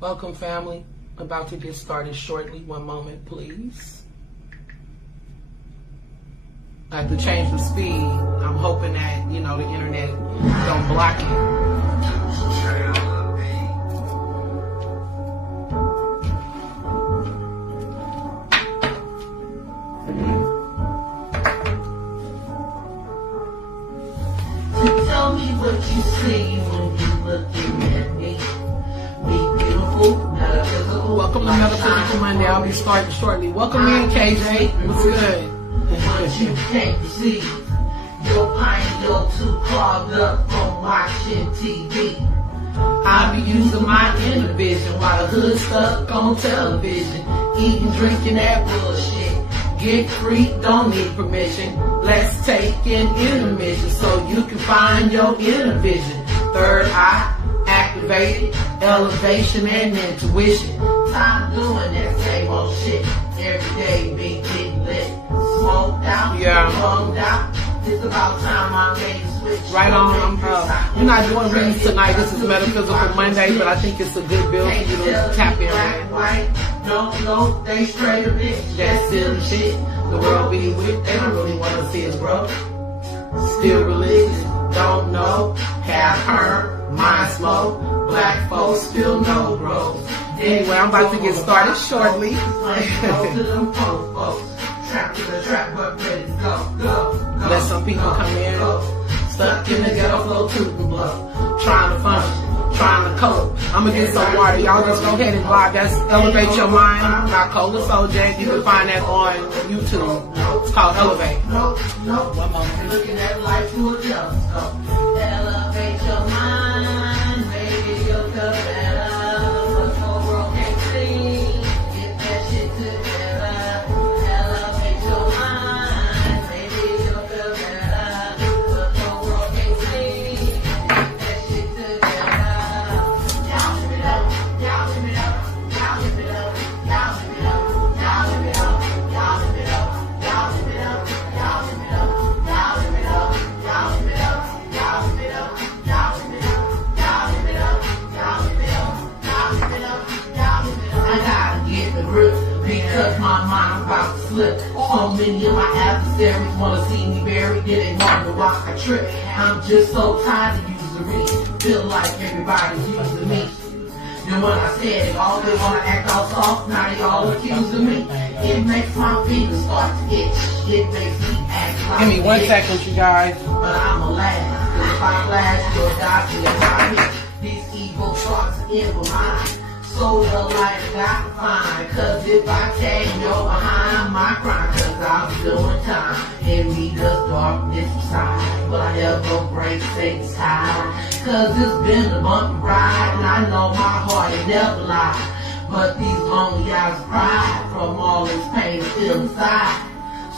Welcome, family. About to get started shortly. One moment, please. I have to change the speed. I'm hoping that, the internet don't block it. Tell me what you see when you looking at me. Be beautiful, metaphysical. Welcome to Metaphysical Monday. I'll be starting shortly. Welcome in, KJ. What's good? What you can't see. Your pint, you're too clogged up from watching TV. I be using my inner vision while the hood stuck on television. Eating, drinking that bullshit. Get free, don't need permission. Let's take an intermission so you can find your inner vision. Third eye, activated, elevation and intuition. Time doing that same old shit. Every day be getting lit. Smoked out, bummed out. It's about time I made a switch. Right on. We're not doing readings tonight. This is Metaphysical Monday, but I think it's a good bill for you to tap in on. Don't know, they straight a bitch. That silly shit. The world be with, they don't really want to see us grow. Still religious, don't know. Have heard, mind smoke. Black folks still know bros. Anyway, I'm about to get started shortly. Let some people come in. Stuck in the ghetto flow to the blow. Trying to function, trying to cope. I'm gonna get some water. Y'all just go ahead and vibe. That's Elevate Your Mind by Cola Soulja. You can find that on YouTube. It's called Elevate. No. One moment. Looking at life through a telescope. Elevate your mind, baby, you'll come better. What the world can't see. Get that shit together. Elevate your mind, baby, you'll come better. What the world can't see. Get that shit together. Y'all live it up, y'all live it up, y'all live it up, y'all live it up, y'all live it up, y'all live it up, y'all live it up, y'all live it up, y'all live it up, y'all live it up, y'all live it up, y'all live it up, y'all live it up, y'all live it up, y'all live it up, y'all live it up. I gotta get the grip because my mind about to slip. So many of my adversaries wanna see me buried, then they wonder why I trip. I'm just so tired of usury. Feel like everybody's using me. And when I said it, all they wanna act all soft, now they all accusing me. It makes my fingers start to itch. It makes me act like Give me one bitch. second, you guys. But I'ma last, cause if I last, you'll die till you die. These evil thoughts are in my mind. So the light I gotta find. Cause if I came, you're behind my crime. Cause I'm doing time. And me does darkness inside. But I never break Satan's tie. Cause it's been a bumpy ride. And I know my heart ain't never lied. But these lonely eyes cry from all this pain still inside.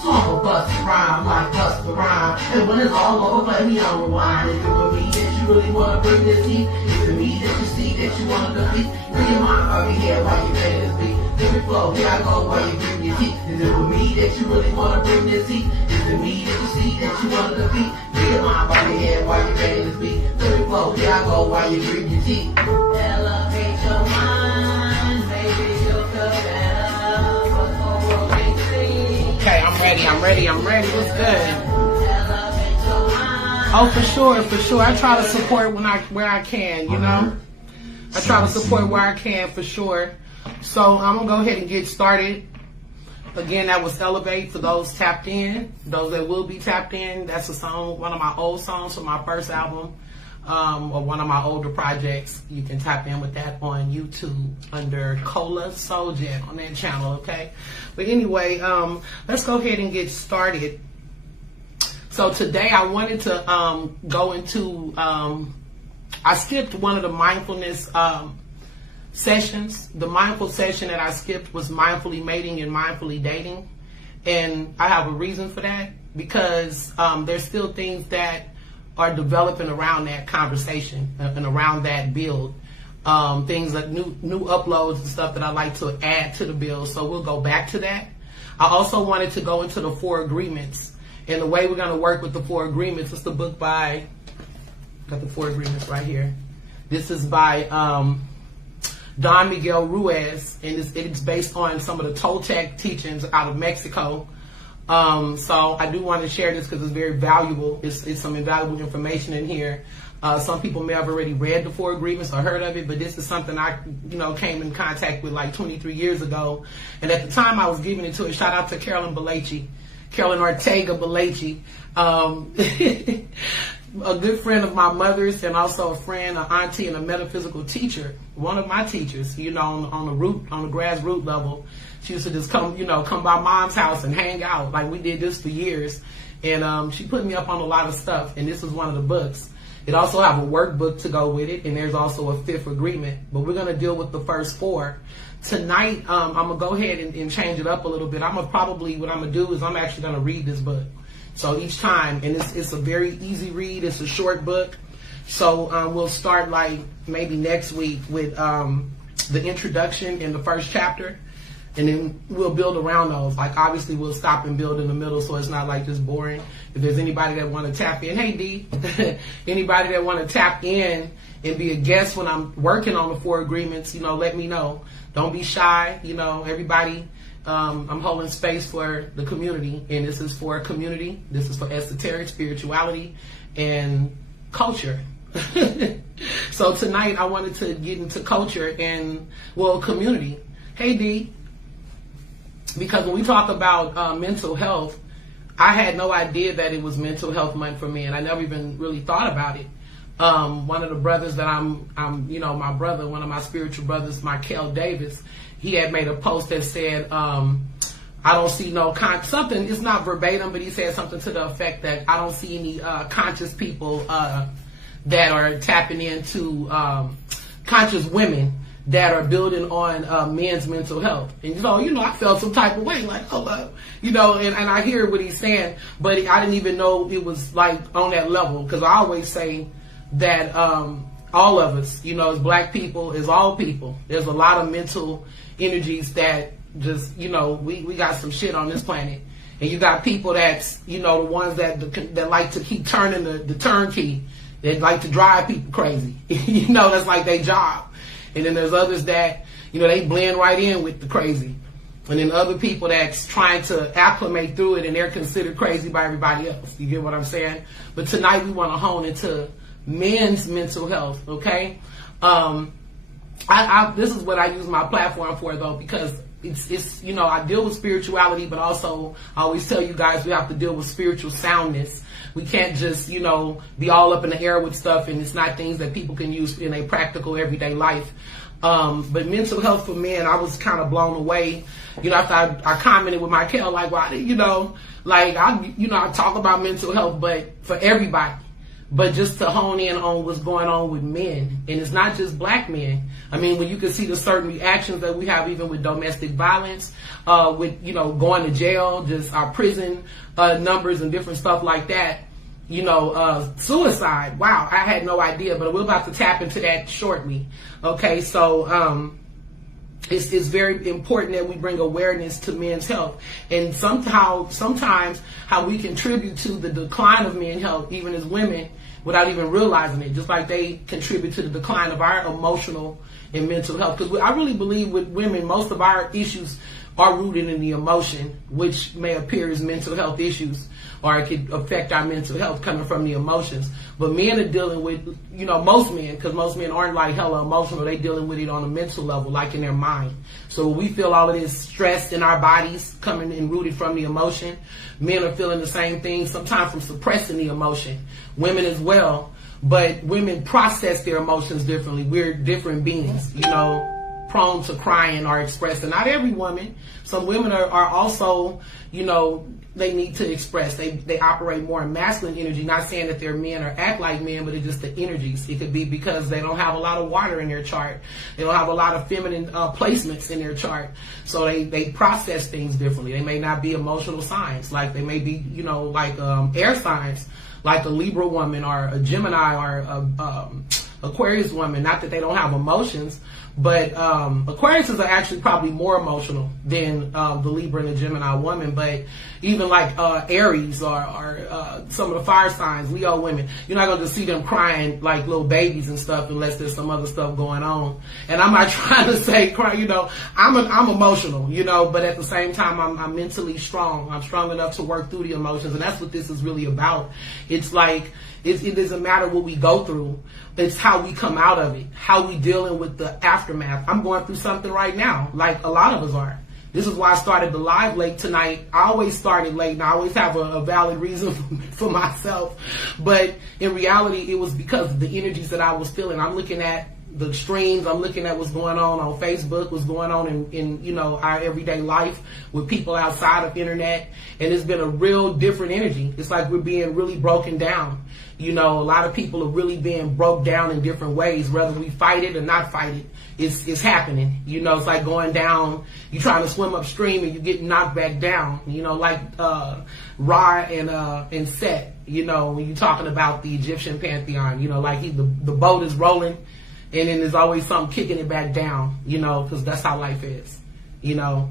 So I'ma bust a rhyme like bust a rhyme. And when it's all over, play me on rewind. Is it with me that you really wanna bring this heat? Is it me that you see that you wanna defeat? Bring your mind over here while you pay this beat. Let me flow, here I go while you bring your teeth. Is it with me that you really wanna bring this heat? Is it me that you see that you wanna defeat? Bring your mind over here while you pay this beat. Let me flow, here I go while you bring your teeth. Elevate your mind, baby, you'll feel better. But the world can't see. Okay, I'm ready. What's good? Oh, for sure. I try to support where I can, I try to support where I can, for sure. So I'm gonna go ahead and get started. Again, that was Elevate for those tapped in. Those that will be tapped in, that's a song, one of my old songs from my first album, or one of my older projects. You can tap in with that on YouTube under Cola Soulja on that channel, okay? But anyway, let's go ahead and get started. So today I wanted to go into, I skipped one of the mindfulness sessions. The mindful session that I skipped was mindfully mating and mindfully dating. And I have a reason for that, because there's still things that are developing around that conversation and around that build. Things like new uploads and stuff that I like to add to the build. So we'll go back to that. I also wanted to go into the 4 agreements. And the way we're going to work with the 4 agreements is the book by, got the 4 agreements right here. This is by Don Miguel Ruiz, and it's based on some of the Toltec teachings out of Mexico. So I do want to share this because it's very valuable. It's some invaluable information in here. Some people may have already read the 4 Agreements or heard of it, but this is something I, came in contact with like 23 years ago. And at the time I was giving it to her. Shout out to Carolyn Ortega Belechi. A good friend of my mother's, and also a friend, an auntie, and a metaphysical teacher. One of my teachers, on the grassroots level. She used to just come by mom's house and hang out. Like, we did this for years. And she put me up on a lot of stuff, and this was one of the books. It also have a workbook to go with it, and there's also a 5th agreement. But we're going to deal with the first 4. Tonight, I'm going to go ahead and change it up a little bit. what I'm going to do is I'm actually going to read this book. So each time, and it's a very easy read. It's a short book. So we'll start like maybe next week with the introduction in the first chapter. And then we'll build around those. Like, obviously, we'll stop and build in the middle so it's not like just boring. If there's anybody that want to tap in, hey, D. Anybody that want to tap in and be a guest when I'm working on the 4 agreements, let me know. Don't be shy. Everybody, I'm holding space for the community. And this is for community. This is for esoteric spirituality and culture. So tonight I wanted to get into culture and, community. Hey, D. Because when we talk about mental health, I had no idea that it was Mental Health Month for me, and I never even really thought about it. One of the brothers that my brother, one of my spiritual brothers, Michael Davis, he had made a post that said, I don't see no something. It's not verbatim, but he said something to the effect that I don't see any conscious people that are tapping into conscious women that are building on men's mental health. And I felt some type of way, like, hold up, and I hear what he's saying, but I didn't even know it was like on that level, because I always say that all of us, as black people, as all people, there's a lot of mental energies that just, we got some shit on this planet. And you got people that's, the ones that like to keep turning the turnkey, that like to drive people crazy. That's like their job. And then there's others that, they blend right in with the crazy. And then other people that's trying to acclimate through it, and they're considered crazy by everybody else. You get what I'm saying? But tonight we want to hone into men's mental health, okay? This is what I use my platform for, though, because it's I deal with spirituality, but also I always tell you guys we have to deal with spiritual soundness. We can't just, be all up in the air with stuff, and it's not things that people can use in a practical everyday life. But mental health for men, I was kind of blown away. After I commented with Michael, like, well, I talk about mental health, but for everybody. But just to hone in on what's going on with men. And it's not just black men. I mean, when you can see the certain reactions that we have even with domestic violence, with, going to jail, just our prison numbers and different stuff like that. Suicide. Wow, I had no idea, but we're about to tap into that shortly. Okay, so it's very important that we bring awareness to men's health, and sometimes how we contribute to the decline of men's health, even as women, without even realizing it, just like they contribute to the decline of our emotional and mental health. Because I really believe with women, most of our issues are rooted in the emotion, which may appear as mental health issues, or it could affect our mental health coming from the emotions. But men are dealing with, most men, because most men aren't like hella emotional, they dealing with it on a mental level, like in their mind. So we feel all of this stress in our bodies coming and rooted from the emotion. Men are feeling the same thing, sometimes from suppressing the emotion. Women as well. But women process their emotions differently. We're different beings, prone to crying or expressing. Not every woman. Some women are also, they need to express. They operate more in masculine energy. Not saying that they're men or act like men, but it's just the energies. It could be because they don't have a lot of water in their chart. They don't have a lot of feminine placements in their chart. So they process things differently. They may not be emotional signs. Like they may be, air signs, like a Libra woman or a Gemini or Aquarius women, not that they don't have emotions, but Aquariuses are actually probably more emotional than the Libra and the Gemini woman. But even like Aries or some of the fire signs, Leo women, you're not going to see them crying like little babies and stuff unless there's some other stuff going on. And I'm not trying to say cry, you know, I'm emotional, you know, but at the same time, I'm mentally strong. I'm strong enough to work through the emotions, and that's what this is really about. It's like, it doesn't matter what we go through. It's how we come out of it, how we dealing with the aftermath. I'm going through something right now, like a lot of us are. This is why I started the live late tonight. I always started late, and I always have a valid reason for myself. But in reality, it was because of the energies that I was feeling. I'm looking at the streams, I'm looking at what's going on Facebook, what's going on in you know, our everyday life with people outside of internet, and it's been a real different energy. It's like we're being really broken down. You know, a lot of people are really being broke down in different ways, whether we fight it or not fight it. It's happening. You know, it's like going down, you're trying to swim upstream and you get knocked back down. You know, like Ra and Set, you know, when you're talking about the Egyptian pantheon, you know, like the boat is rolling, and then there's always something kicking it back down, you know, because that's how life is, you know.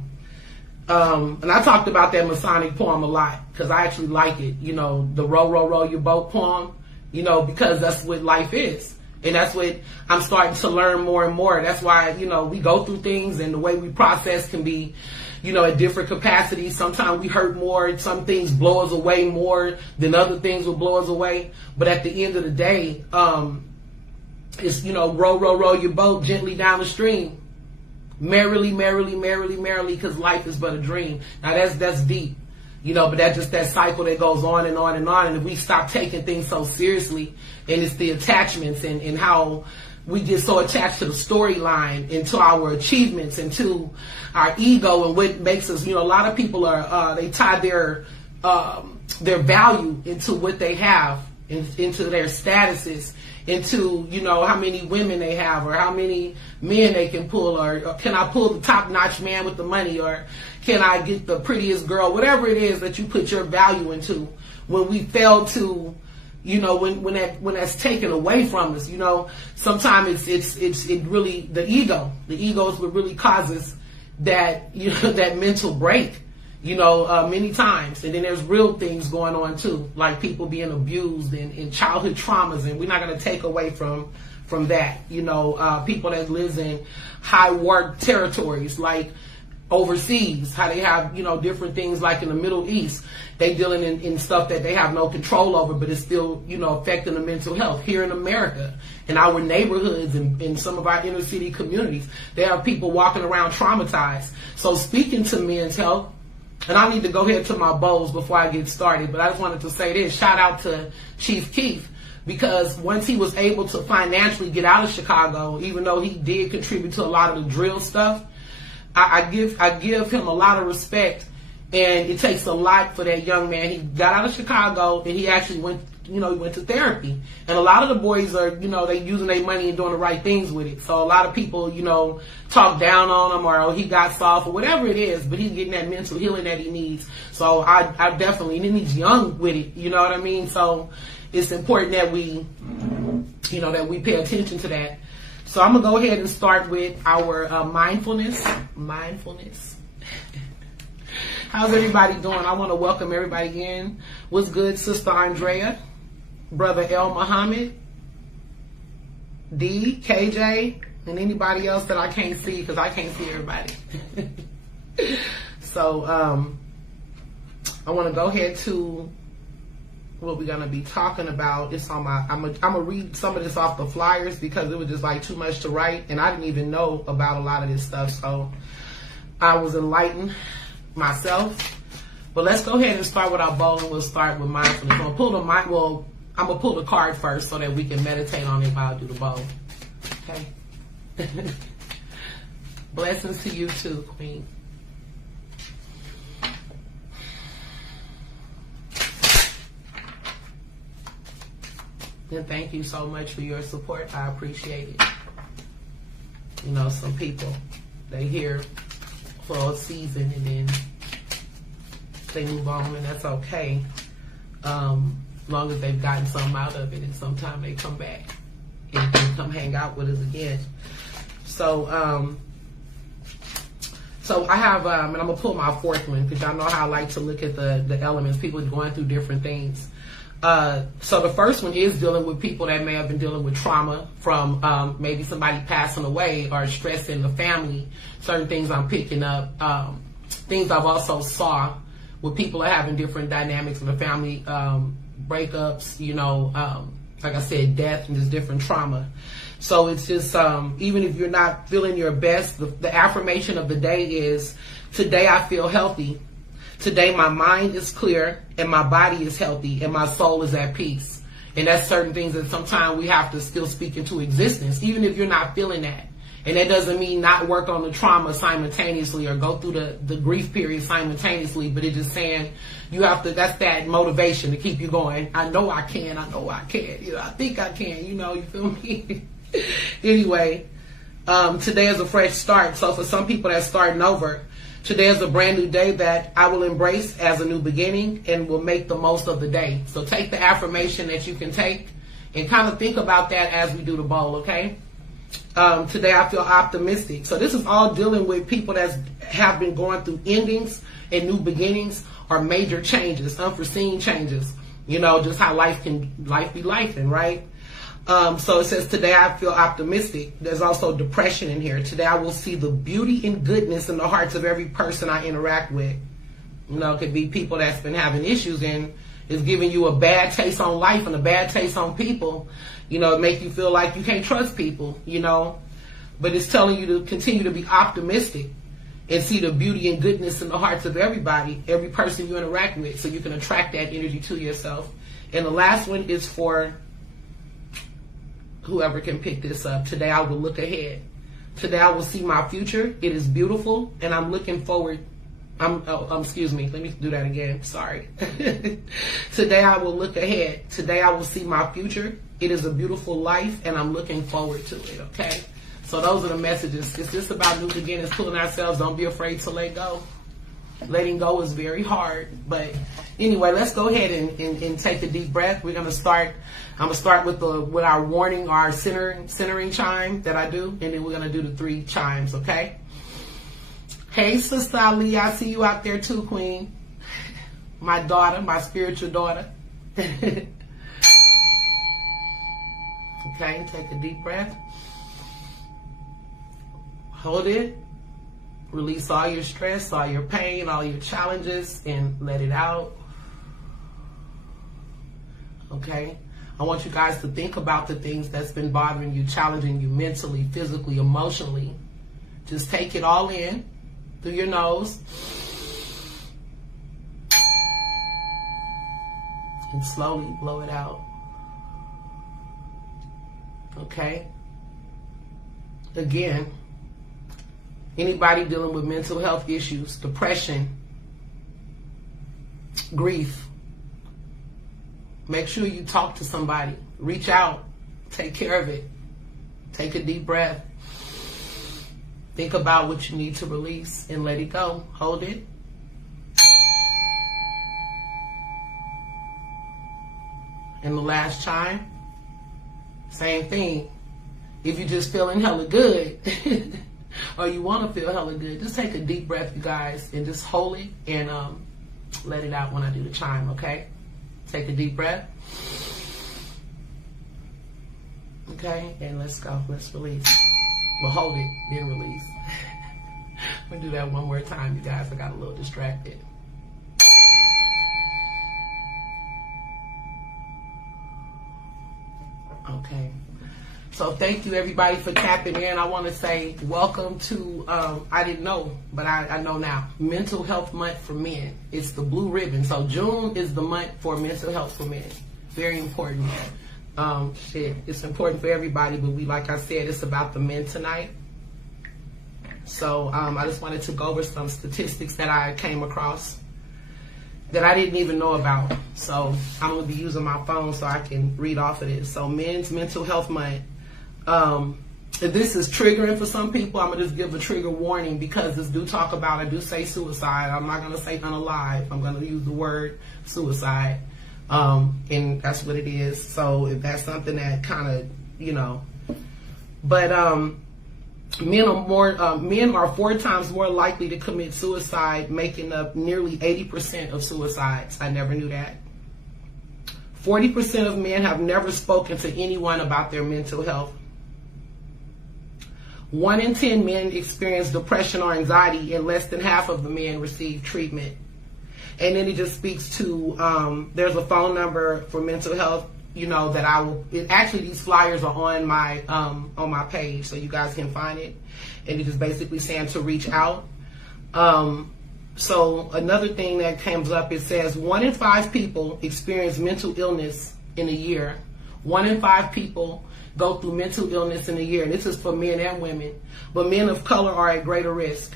And I talked about that Masonic poem a lot because I actually like it, you know, the row, row, row your boat poem, you know, because that's what life is. And that's what I'm starting to learn more and more. That's why, you know, we go through things and the way we process can be, you know, at different capacities. Sometimes we hurt more. Some things blow us away more than other things will blow us away. But at the end of the day, it's, you know, row, row, row your boat gently down the stream. Merrily, merrily, merrily, merrily, because life is but a dream. Now that's deep, you know, but that's just that cycle that goes on and on and on. And if we stop taking things so seriously, and it's the attachments and how we get so attached to the storyline and to our achievements and to our ego and what makes us, you know, a lot of people are, they tie their value into what they have, into their statuses, into, you know, how many women they have or how many men they can pull, or can I pull the top-notch man with the money, or can I get the prettiest girl, whatever it is that you put your value into. When we fail to, you know, when that's taken away from us, you know, sometimes it really, the ego is what really causes that, you know, that mental break, you know, many times. And then there's real things going on too, like people being abused and childhood traumas, and we're not going to take away from that, you know, people that lives in high war territories, like overseas, how they have, you know, different things like in the Middle East, they dealing in stuff that they have no control over, but it's still, you know, affecting the mental health. Here in America, in our neighborhoods and in some of our inner city communities, there are people walking around traumatized. So speaking to men's health, and I need to go ahead to my bowls before I get started, but I just wanted to say this, shout out to Chief Keef, because once he was able to financially get out of Chicago, even though he did contribute to a lot of the drill stuff, I give him a lot of respect, and it takes a lot for that young man. He got out of Chicago and he actually went to therapy. And a lot of the boys are, you know, they using their money and doing the right things with it. So a lot of people, you know, talk down on him, or oh, he got soft or whatever it is, but he's getting that mental healing that he needs. So I definitely, and he's young with it, you know what I mean? So it's important that we, you know, that we pay attention to that. So I'm going to go ahead and start with our mindfulness. How's everybody doing? I want to welcome everybody in. What's good, Sister Andrea, Brother El Muhammad, D, KJ, and anybody else that I can't see because I can't see everybody. So I want to go ahead to what we're gonna be talking about. It's on my, I'm gonna read some of this off the flyers because it was just like too much to write, and I didn't even know about a lot of this stuff, so I was enlightened myself. But let's go ahead and start with our bowl, and we'll start with mindfulness. I'm gonna pull the card first so that we can meditate on it while I do the bowl. Okay. Blessings to you too, Queen. And thank you so much for your support. I appreciate it. You know, some people, they here for a season and then they move on, and that's okay. Long as they've gotten something out of it, and sometimes they come back. and come hang out with us again. So, so I have, and I'm gonna pull my fourth one because y'all know how I like to look at the elements. People are going through different things. So the first one is dealing with people that may have been dealing with trauma from maybe somebody passing away or stress in the family. Certain things I'm picking up. Things I've also saw with people are having different dynamics in the family, breakups, you know, like I said, death and just different trauma. So it's just, even if you're not feeling your best, the affirmation of the day is, today I feel healthy. Today my mind is clear and my body is healthy and my soul is at peace. And that's certain things that sometimes we have to still speak into existence, even if you're not feeling that. And that doesn't mean not work on the trauma simultaneously or go through the grief period simultaneously, but it's just saying you have to, that's that motivation to keep you going. I know I can, I know I can, you know, I think I can, you know, you feel me? Anyway, today is a fresh start. So for some people that's starting over, today is a brand new day that I will embrace as a new beginning and will make the most of the day. So take the affirmation that you can take and kind of think about that as we do the bowl, okay? Today I feel optimistic. So this is all dealing with people that have been going through endings and new beginnings or major changes, unforeseen changes. You know, just how life be lifing, right? So it says, today I feel optimistic. There's also depression in here. Today I will see the beauty and goodness in the hearts of every person I interact with. You know, it could be people that's been having issues and is giving you a bad taste on life and a bad taste on people. You know, it make you feel like you can't trust people, you know. But it's telling you to continue to be optimistic and see the beauty and goodness in the hearts of everybody, every person you interact with, so you can attract that energy to yourself. And the last one is for whoever can pick this up. Today I will look ahead. Today I will see my future. It is beautiful, and I'm looking forward. Excuse me. Let me do that again. Sorry. Today I will look ahead. Today I will see my future. It is a beautiful life, and I'm looking forward to it. Okay. So those are the messages. It's just about new beginnings, pulling ourselves. Don't be afraid to let go. Letting go is very hard. But anyway, let's go ahead and take a deep breath. We're gonna start. I'm gonna start with our warning, our centering chime that I do, and then we're gonna do the 3 chimes. Okay. Hey, Sister Ali, I see you out there too, Queen. My daughter, my spiritual daughter. Okay, take a deep breath. Hold it. Release all your stress, all your pain, all your challenges, and let it out. Okay? I want you guys to think about the things that's been bothering you, challenging you mentally, physically, emotionally. Just take it all in through your nose. And slowly blow it out. Okay? Again, anybody dealing with mental health issues, depression, grief, make sure you talk to somebody. Reach out. Take care of it. Take a deep breath. Think about what you need to release and let it go. Hold it. And the last chime, same thing. If you're just feeling hella good or you want to feel hella good, just take a deep breath, you guys, and just hold it and let it out when I do the chime, okay? Take a deep breath. Okay, and let's go. Let's release. Well, hold it, then release. We'll do that one more time, you guys. I got a little distracted. Okay. So thank you, everybody, for tapping in. I want to say welcome to, I didn't know, but I know now, Mental Health Month for Men. It's the blue ribbon. So June is the month for mental health for men. Very important. It's important for everybody, but like I said, it's about the men tonight. So I just wanted to go over some statistics that I came across that I didn't even know about. So I'm going to be using my phone so I can read off of this. So Men's Mental Health Month. If this is triggering for some people, I'm going to just give a trigger warning because this do talk about, I do say suicide. I'm not going to say unalive. I'm going to use the word suicide. And that's what it is. So if that's something that kind of, you know. But men are 4 times more likely to commit suicide, making up nearly 80% of suicides. I never knew that. 40% of men have never spoken to anyone about their mental health. 1 in 10 men experience depression or anxiety, and less than half of the men receive treatment. And then it just speaks to, there's a phone number for mental health, you know, that I will, actually these flyers are on my page, so you guys can find it. And it is basically saying to reach out. So another thing that comes up, it says 1 in 5 people experience mental illness in a year. 1 in 5 people go through mental illness in a year. And this is for men and women. But men of color are at greater risk.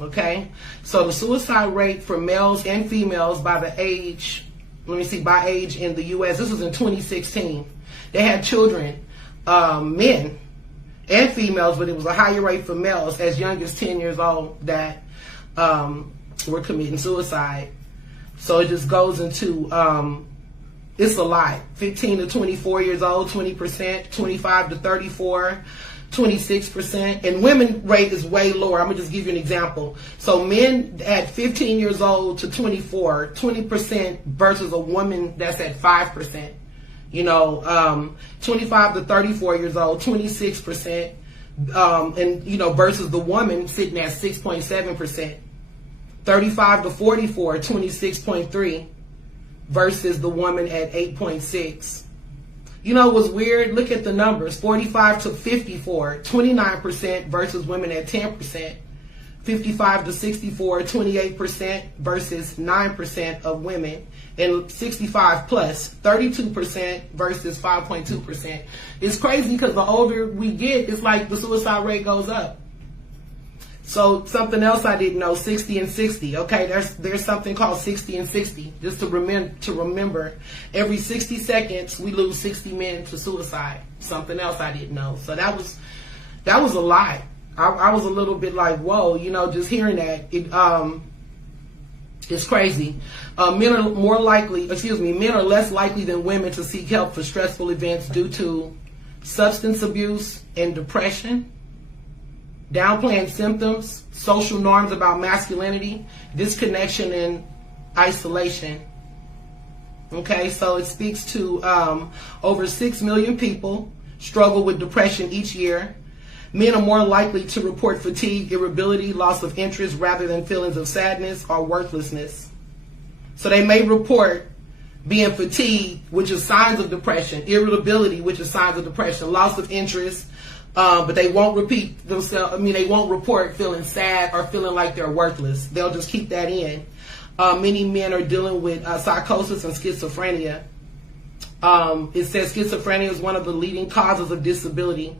Okay? So the suicide rate for males and females by age in the U.S., this was in 2016. They had children, men and females, but it was a higher rate for males as young as 10 years old that were committing suicide. So it just goes into, it's a lot. 15 to 24 years old, 20%, 25 to 34, 26%, and women rate is way lower. I'm gonna just give you an example. So men at 15 years old to 24, 20% versus a woman that's at 5%. You know, 25 to 34 years old, 26%, and you know, versus the woman sitting at 6.7%. 35 to 44, 26.3, versus the woman at 8.6. You know what's weird? Look at the numbers. 45 to 54, 29% versus women at 10%. 55 to 64, 28% versus 9% of women. And 65 plus, 32% versus 5.2%. It's crazy because the older we get, it's like the suicide rate goes up. So something else I didn't know, 60 and 60. Okay, there's something called 60 and 60. Just to remember, every 60 seconds we lose 60 men to suicide. Something else I didn't know. So that was a lot. I was a little bit like, whoa, you know, just hearing that. It's crazy. Men are less likely than women to seek help for stressful events due to substance abuse and depression, downplaying symptoms, social norms about masculinity, disconnection, and isolation. Okay, so it speaks to over 6 million people struggle with depression each year. Men are more likely to report fatigue, irritability, loss of interest rather than feelings of sadness or worthlessness. So they may report being fatigued, which is signs of depression, irritability, which is signs of depression, loss of interest, but they won't repeat themselves. I mean, they won't report feeling sad or feeling like they're worthless. They'll just keep that in. Many men are dealing with psychosis and schizophrenia. It says schizophrenia is one of the leading causes of disability.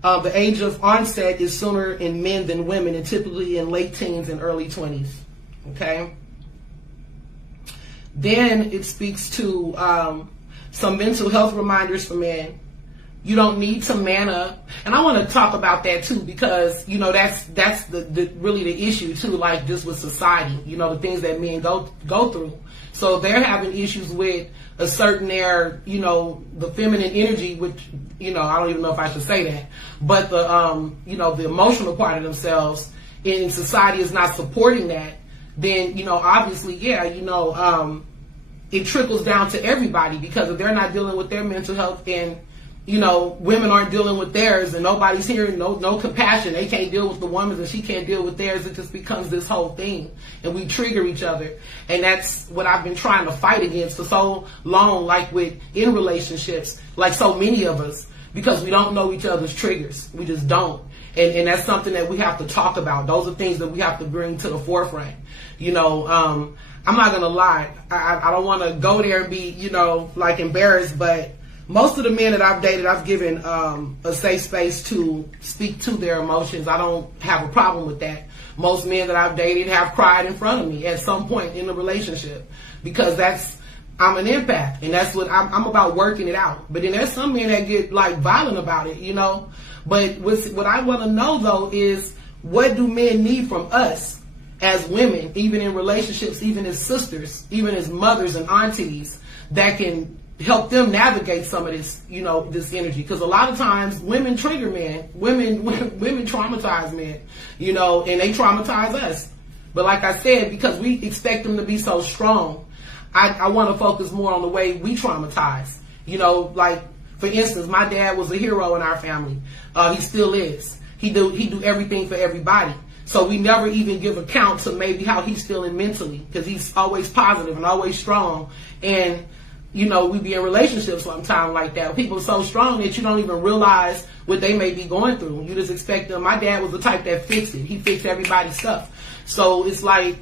The age of onset is sooner in men than women, and typically in late teens and early 20s. Okay. Then it speaks to some mental health reminders for men. You don't need to man up, and I want to talk about that too, because you know that's the really the issue too. Like just with society, you know, the things that men go through. So they're having issues with asserting their, you know, the feminine energy, which, you know, I don't even know if I should say that, but the you know, the emotional part of themselves, and society is not supporting that. Then, you know, obviously, yeah, you know, it trickles down to everybody, because if they're not dealing with their mental health, and you know, women aren't dealing with theirs, and nobody's hearing no compassion. They can't deal with the woman's, and she can't deal with theirs. It just becomes this whole thing, and we trigger each other. And that's what I've been trying to fight against for so long, like in relationships, like so many of us, because we don't know each other's triggers. We just don't. And that's something that we have to talk about. Those are things that we have to bring to the forefront. You know, I'm not going to lie. I don't want to go there and be, you know, like embarrassed, but most of the men that I've dated, I've given a safe space to speak to their emotions. I don't have a problem with that. Most men that I've dated have cried in front of me at some point in the relationship, because I'm an empath, and that's what I'm about, working it out. But then there's some men that get like violent about it, you know. But what I want to know though is, what do men need from us as women, even in relationships, even as sisters, even as mothers and aunties, that can help them navigate some of this, this energy. Because a lot of times women trigger men, women traumatize men, and they traumatize us. But like I said, because we expect them to be so strong, I want to focus more on the way we traumatize. Like, for instance, my dad was a hero in our family. He still is. He do everything for everybody. So we never even give account to maybe how he's feeling mentally, because he's always positive and always strong. And we be in relationships sometimes like that. People are so strong that you don't even realize what they may be going through. You just expect them. My dad was the type that fixed it. He fixed everybody's stuff. So it's like,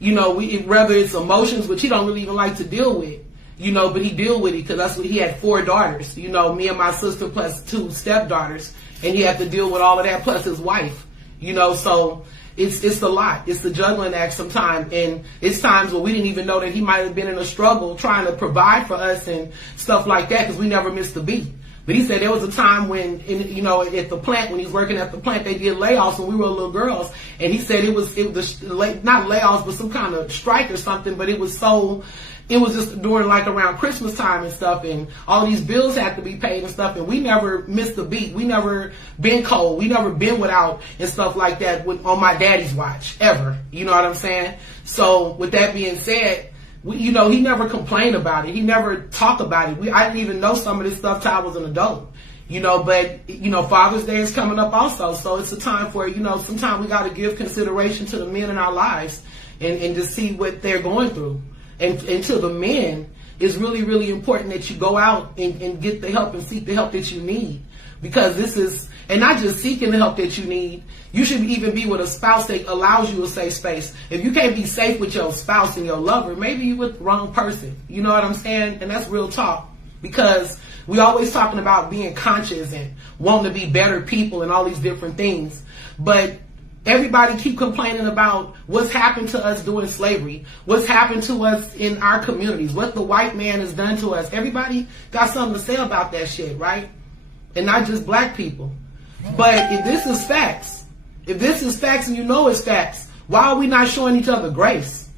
whether it's emotions, which he don't really even like to deal with, but he deal with it because that's what he had 4 daughters, me and my sister plus 2 stepdaughters, and he had to deal with all of that plus his wife, so it's a lot. It's the juggling act sometimes, and it's times where we didn't even know that he might have been in a struggle trying to provide for us and stuff like that, because we never missed a beat. But he said there was a time when, at the plant, when he was working at the plant, they did layoffs when we were little girls. And he said it was not layoffs, but some kind of strike or something. But it was just during like around Christmas time and stuff. And all these bills had to be paid and stuff. And we never missed a beat. We never been cold. We never been without and stuff like that on my daddy's watch, ever. You know what I'm saying? So with that being said, he never complained about it. He never talked about it. I didn't even know some of this stuff till I was an adult, but, Father's Day is coming up also. So it's a time for, sometimes we got to give consideration to the men in our lives and just see what they're going through. And to the men, it's really, really important that you go out and get the help and seek the help that you need. Because this is, and not just seeking the help that you need, you should even be with a spouse that allows you a safe space. If you can't be safe with your spouse and your lover, maybe you're with the wrong person. You know what I'm saying? And that's real talk. Because we always talking about being conscious and wanting to be better people and all these different things. But everybody keep complaining about what's happened to us during slavery, what's happened to us in our communities, what the white man has done to us. Everybody got something to say about that shit, right? And not just black people. But if this is facts, and it's facts, why are we not showing each other grace?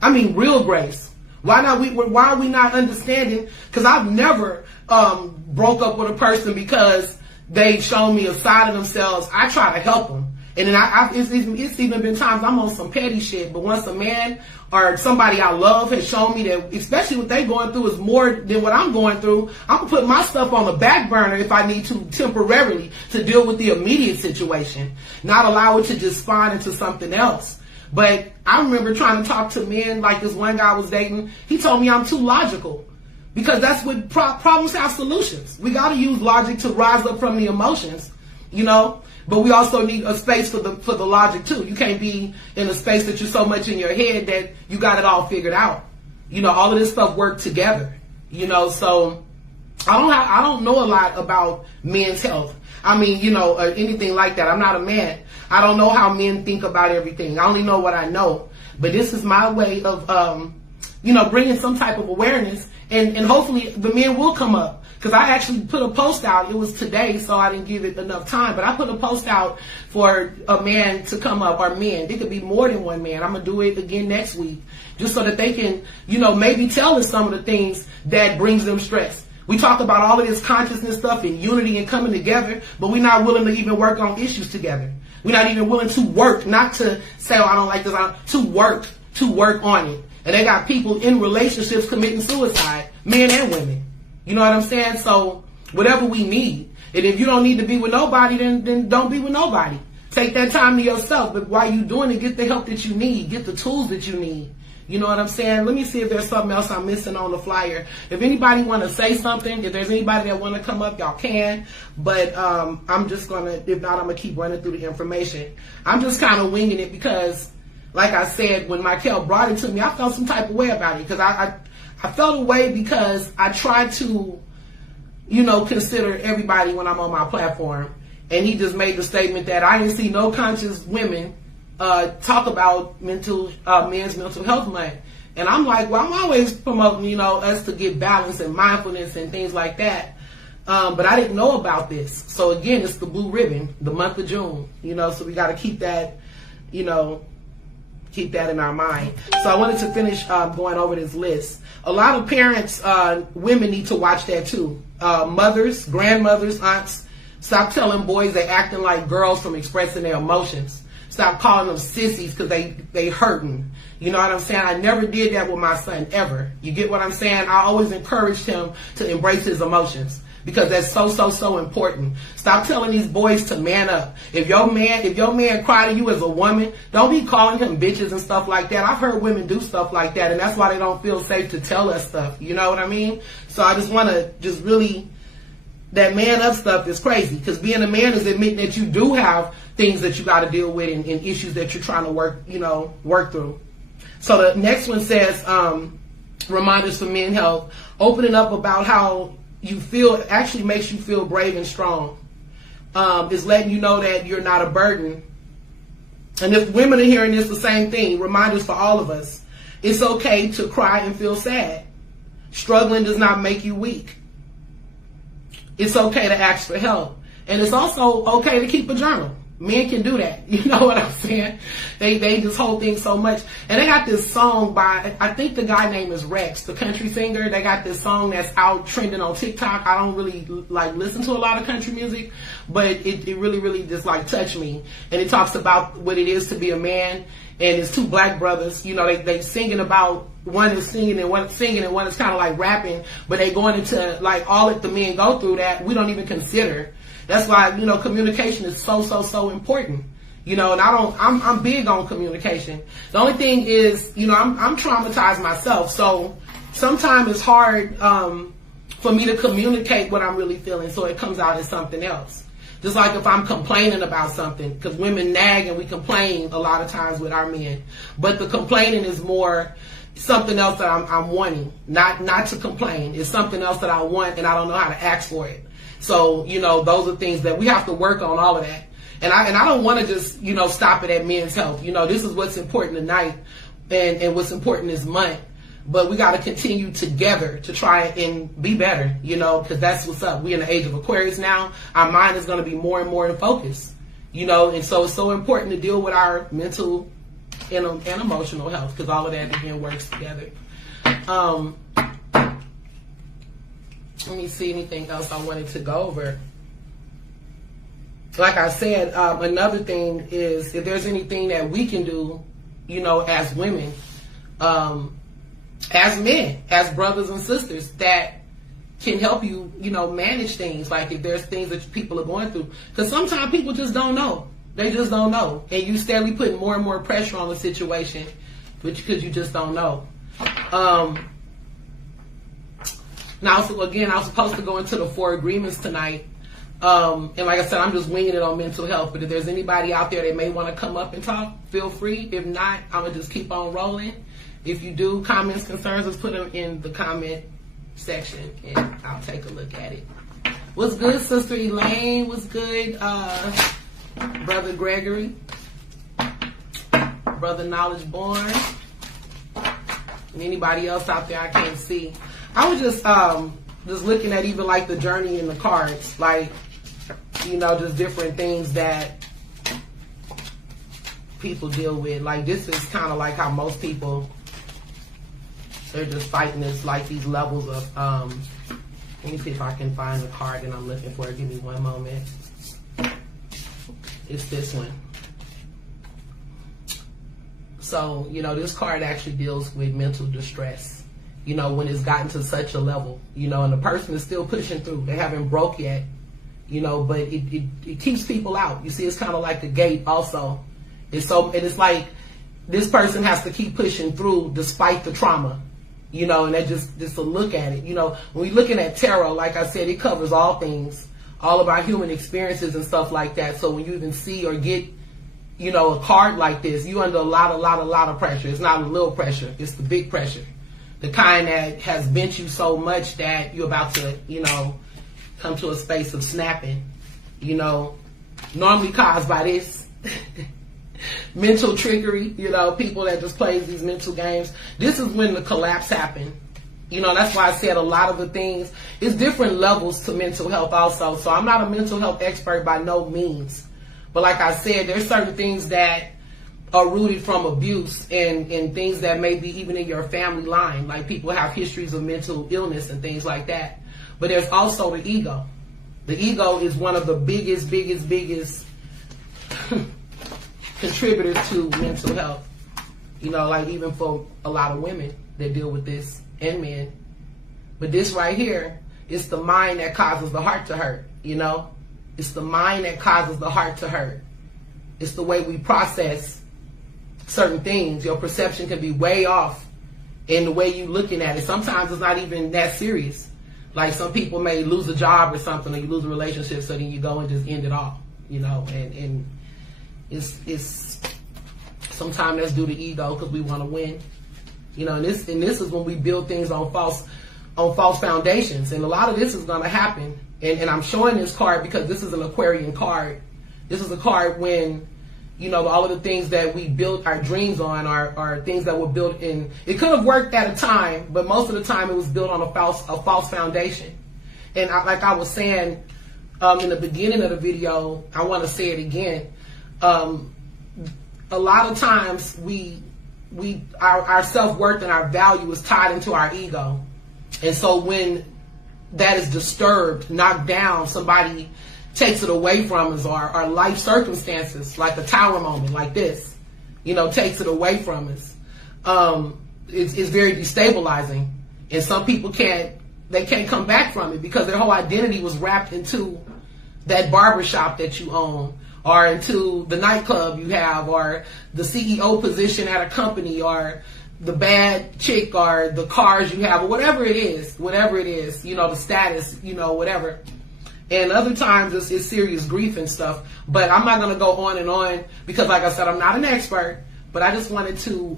I mean, real grace. Why are we not understanding? Because I've never broke up with a person because they've shown me a side of themselves. I try to help them. And then it's even been times I'm on some petty shit, but once a man or somebody I love has shown me that, especially what they going through is more than what I'm going through, I'm going to put my stuff on the back burner if I need to temporarily to deal with the immediate situation, not allow it to just spawn into something else. But I remember trying to talk to men, like this one guy I was dating, he told me I'm too logical. Because that's what problems have solutions. We got to use logic to rise up from the emotions, But we also need a space for the logic too. You can't be in a space that you're so much in your head that you got it all figured out. All of this stuff work together. So I don't know a lot about men's health. I mean, or anything like that. I'm not a man. I don't know how men think about everything. I only know what I know. But this is my way of, bringing some type of awareness, and hopefully the men will come up. Because I actually put a post out. It was today, so I didn't give it enough time. But I put a post out for a man to come up, or men. There could be more than one man. I'm going to do it again next week. Just so that they can, maybe tell us some of the things that brings them stress. We talk about all of this consciousness stuff and unity and coming together, but we're not willing to even work on issues together. We're not even willing to work, not to say, oh, I don't like this, to work on it. And they got people in relationships committing suicide, men and women. You know what I'm saying? So whatever we need. And if you don't need to be with nobody, then don't be with nobody. Take that time to yourself. But while you're doing it, get the help that you need. Get the tools that you need. You know what I'm saying? Let me see if there's something else I'm missing on the flyer. If anybody want to say something, if there's anybody that want to come up, y'all can. But I'm just going to, if not, I'm going to keep running through the information. I'm just kind of winging it because, like I said, when Michael brought it to me, I felt some type of way about it. Because I felt a way because I try to, consider everybody when I'm on my platform. And he just made the statement that I didn't see no conscious women talk about men's mental health month. And I'm like, well, I'm always promoting, us to get balance and mindfulness and things like that. But I didn't know about this. So again, it's the blue ribbon, the month of June, so we got to keep that, Keep that in our mind. So I wanted to finish going over this list. A lot of parents, women need to watch that too. Mothers, grandmothers, aunts, stop telling boys they acting like girls from expressing their emotions. Stop calling them sissies because they hurting. You know what I'm saying? I never did that with my son, ever. You get what I'm saying? I always encouraged him to embrace his emotions because that's so important. Stop telling these boys to man up. If your man cry to you as a woman, don't be calling him bitches and stuff like that. I've heard women do stuff like that, and that's why they don't feel safe to tell us stuff. You know what I mean? So I just want to really, that man up stuff is crazy, because being a man is admitting that you do have things that you got to deal with and issues that you're trying to work through. So the next one says, reminders for men health. Opening up about how you feel actually makes you feel brave and strong. It's letting you know that you're not a burden. And if women are hearing this, the same thing. Reminders for all of us. It's okay to cry and feel sad. Struggling does not make you weak. It's okay to ask for help. And it's also okay to keep a journal. Men can do that. You know what I'm saying? They just hold things so much. And they got this song by, I think the guy name is Rex, the country singer. They got this song that's out trending on TikTok. I don't really listen to a lot of country music, but it really just touched me. And it talks about what it is to be a man. And it's two black brothers, you know, they singing about, one is singing and one is singing and one is kind of like rapping, but they going into all that the men go through that we don't even consider. That's why, communication is so important. And I'm big on communication. The only thing is, I'm traumatized myself. So sometimes it's hard for me to communicate what I'm really feeling, so it comes out as something else. Just like if I'm complaining about something, because women nag and we complain a lot of times with our men. But the complaining is more something else that I'm wanting, not to complain. It's something else that I want and I don't know how to ask for it. So, those are things that we have to work on, all of that. And I don't want to just, stop it at men's health. This is what's important tonight and what's important this month. But we got to continue together to try and be better, because that's what's up. We're in the age of Aquarius now. Our mind is going to be more and more in focus, and so it's so important to deal with our mental and emotional health, because all of that, again, works together. Let me see anything else I wanted to go over. Like I said, another thing is if there's anything that we can do, as women, as men, as brothers and sisters, that can help you, manage things. Like if there's things that people are going through. Because sometimes people just don't know. They just don't know. And you steadily putting more and more pressure on the situation because you just don't know. Now, so again, I was supposed to go into the 4 agreements tonight. And like I said, I'm just winging it on mental health. But if there's anybody out there that may want to come up and talk, feel free. If not, I'm going to just keep on rolling. If you do, comments, concerns, let's put them in the comment section and I'll take a look at it. What's good, Sister Elaine? What's good, Brother Gregory? Brother Knowledge Born? And anybody else out there I can't see. I was just looking at even the journey in the cards, just different things that people deal with. This is kind of how most people, they're just fighting this, these levels of, let me see if I can find the card that I'm looking for. Give me one moment. It's this one. So, this card actually deals with mental distress. When it's gotten to such a level, and the person is still pushing through. They haven't broke yet, but it keeps people out. You see, it's kind of like a gate also. It's like this person has to keep pushing through despite the trauma, and that just a look at it. When we're looking at tarot, like I said, it covers all things, all of our human experiences and stuff like that. So when you even see or get, a card like this, you under a lot of pressure. It's not a little pressure. It's the big pressure. The kind that has bent you so much that you're about to, come to a space of snapping, normally caused by this mental trickery, people that just plays these mental games. This is when the collapse happened. That's why I said a lot of the things, it's different levels to mental health also. So I'm not a mental health expert by no means. But like I said, there's certain things that are rooted from abuse and things that may be even in your family line. Like people have histories of mental illness and things like that. But there's also the ego. The ego is one of the biggest contributors to mental health. You know, like even for a lot of women that deal with this and men. But this right here, it's the mind that causes the heart to hurt, you know? It's the mind that causes the heart to hurt. It's the way we process certain things. Your perception can be way off in the way you're looking at it. Sometimes it's not even that serious. Like some people may lose a job or something, or you lose a relationship, so then you go and just end it all, you know? And it's sometimes that's due to ego because we want to win, you know. And this is when we build things on false foundations, and a lot of this is going to happen. And I'm showing this card because this is an Aquarian card. This is a card when, you know, all of the things that we built our dreams on are things that were built in. It could have worked at a time, but most of the time it was built on a false foundation. And like I was saying in the beginning of the video, I want to say it again. A lot of times our self-worth and our value is tied into our ego. And so when that is disturbed, knocked down, somebody takes it away from us, or our life circumstances, like a tower moment like this, you know, takes it away from us. It's very destabilizing. And some people can't come back from it because their whole identity was wrapped into that barbershop that you own, or into the nightclub you have, or the CEO position at a company, or the bad chick, or the cars you have, or whatever it is, you know, the status, you know, whatever. And other times it's serious grief and stuff. But I'm not going to go on and on because, like I said, I'm not an expert. But I just wanted to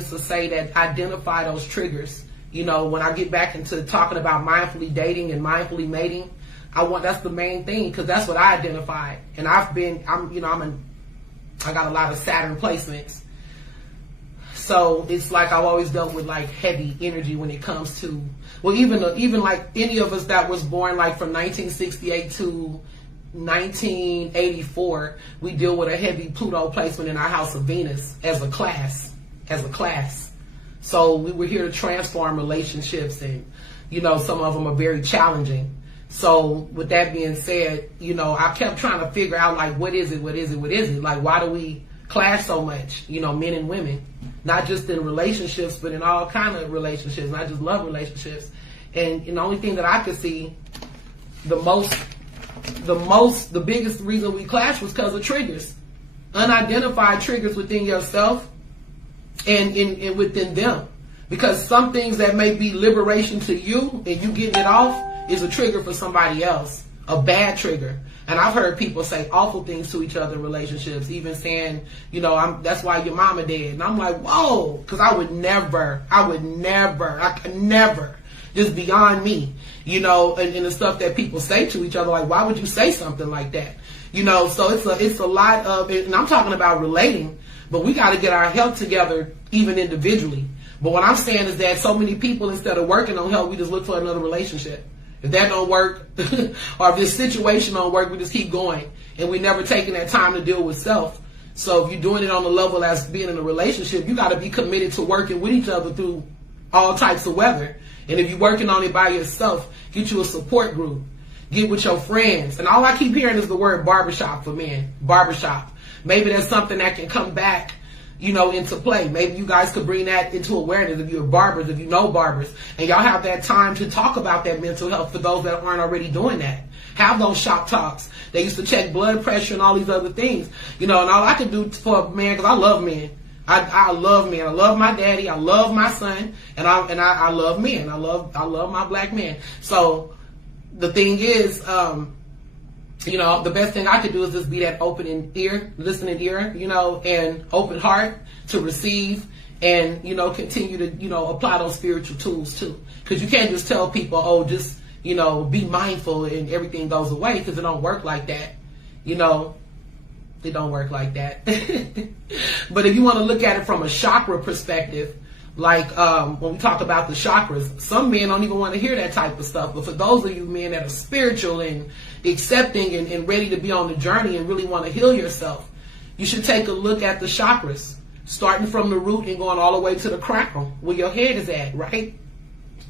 say that identify those triggers. You know, when I get back into talking about mindfully dating and mindfully mating, that's the main thing, because that's what I identified. And I got a lot of Saturn placements. So it's like I've always dealt with like heavy energy when it comes to, well, even like any of us that was born like from 1968 to 1984, we deal with a heavy Pluto placement in our house of Venus as a class. So we were here to transform relationships, and, you know, some of them are very challenging. So with that being said, you know, I kept trying to figure out like, what is it? Like, why do we clash so much, you know, men and women? Not just in relationships, but in all kind of relationships, not just love relationships. And the only thing that I could see, the biggest reason we clash was because of triggers. Unidentified triggers within yourself and within them. Because some things that may be liberation to you and you getting it off is a trigger for somebody else. A bad trigger. And I've heard people say awful things to each other in relationships, even saying, you know, that's why your mama dead. And I'm like, whoa, because I could never, just beyond me, you know, and the stuff that people say to each other, like, why would you say something like that? You know, so it's a lot of, and I'm talking about relating, but we got to get our health together even individually. But what I'm saying is that so many people, instead of working on health, we just look for another relationship. If that don't work, or if this situation don't work, we just keep going. And we never taking that time to deal with self. So if you're doing it on the level as being in a relationship, you got to be committed to working with each other through all types of weather. And if you're working on it by yourself, get you a support group. Get with your friends. And all I keep hearing is the word barbershop for men. Barbershop. Maybe that's something that can come back, you know, into play. Maybe you guys could bring that into awareness if you're barbers, if you know barbers, and y'all have that time to talk about that mental health for those that aren't already doing that. Have those shop talks. They used to check blood pressure and all these other things, you know. And all I could do for a man, because I love men. I love men. I love my daddy. I love my son, and I love men. I love my black men. So the thing is, you know, the best thing I could do is just be that open ear, listening ear, you know, and open heart to receive, and, you know, continue to, you know, apply those spiritual tools too. Because you can't just tell people, oh, just, you know, be mindful and everything goes away, because it don't work like that. You know, it don't work like that. But if you want to look at it from a chakra perspective, like when we talk about the chakras, some men don't even want to hear that type of stuff. But for those of you men that are spiritual and accepting and ready to be on the journey and really want to heal yourself, you should take a look at the chakras, starting from the root and going all the way to the crown, where your head is at, right?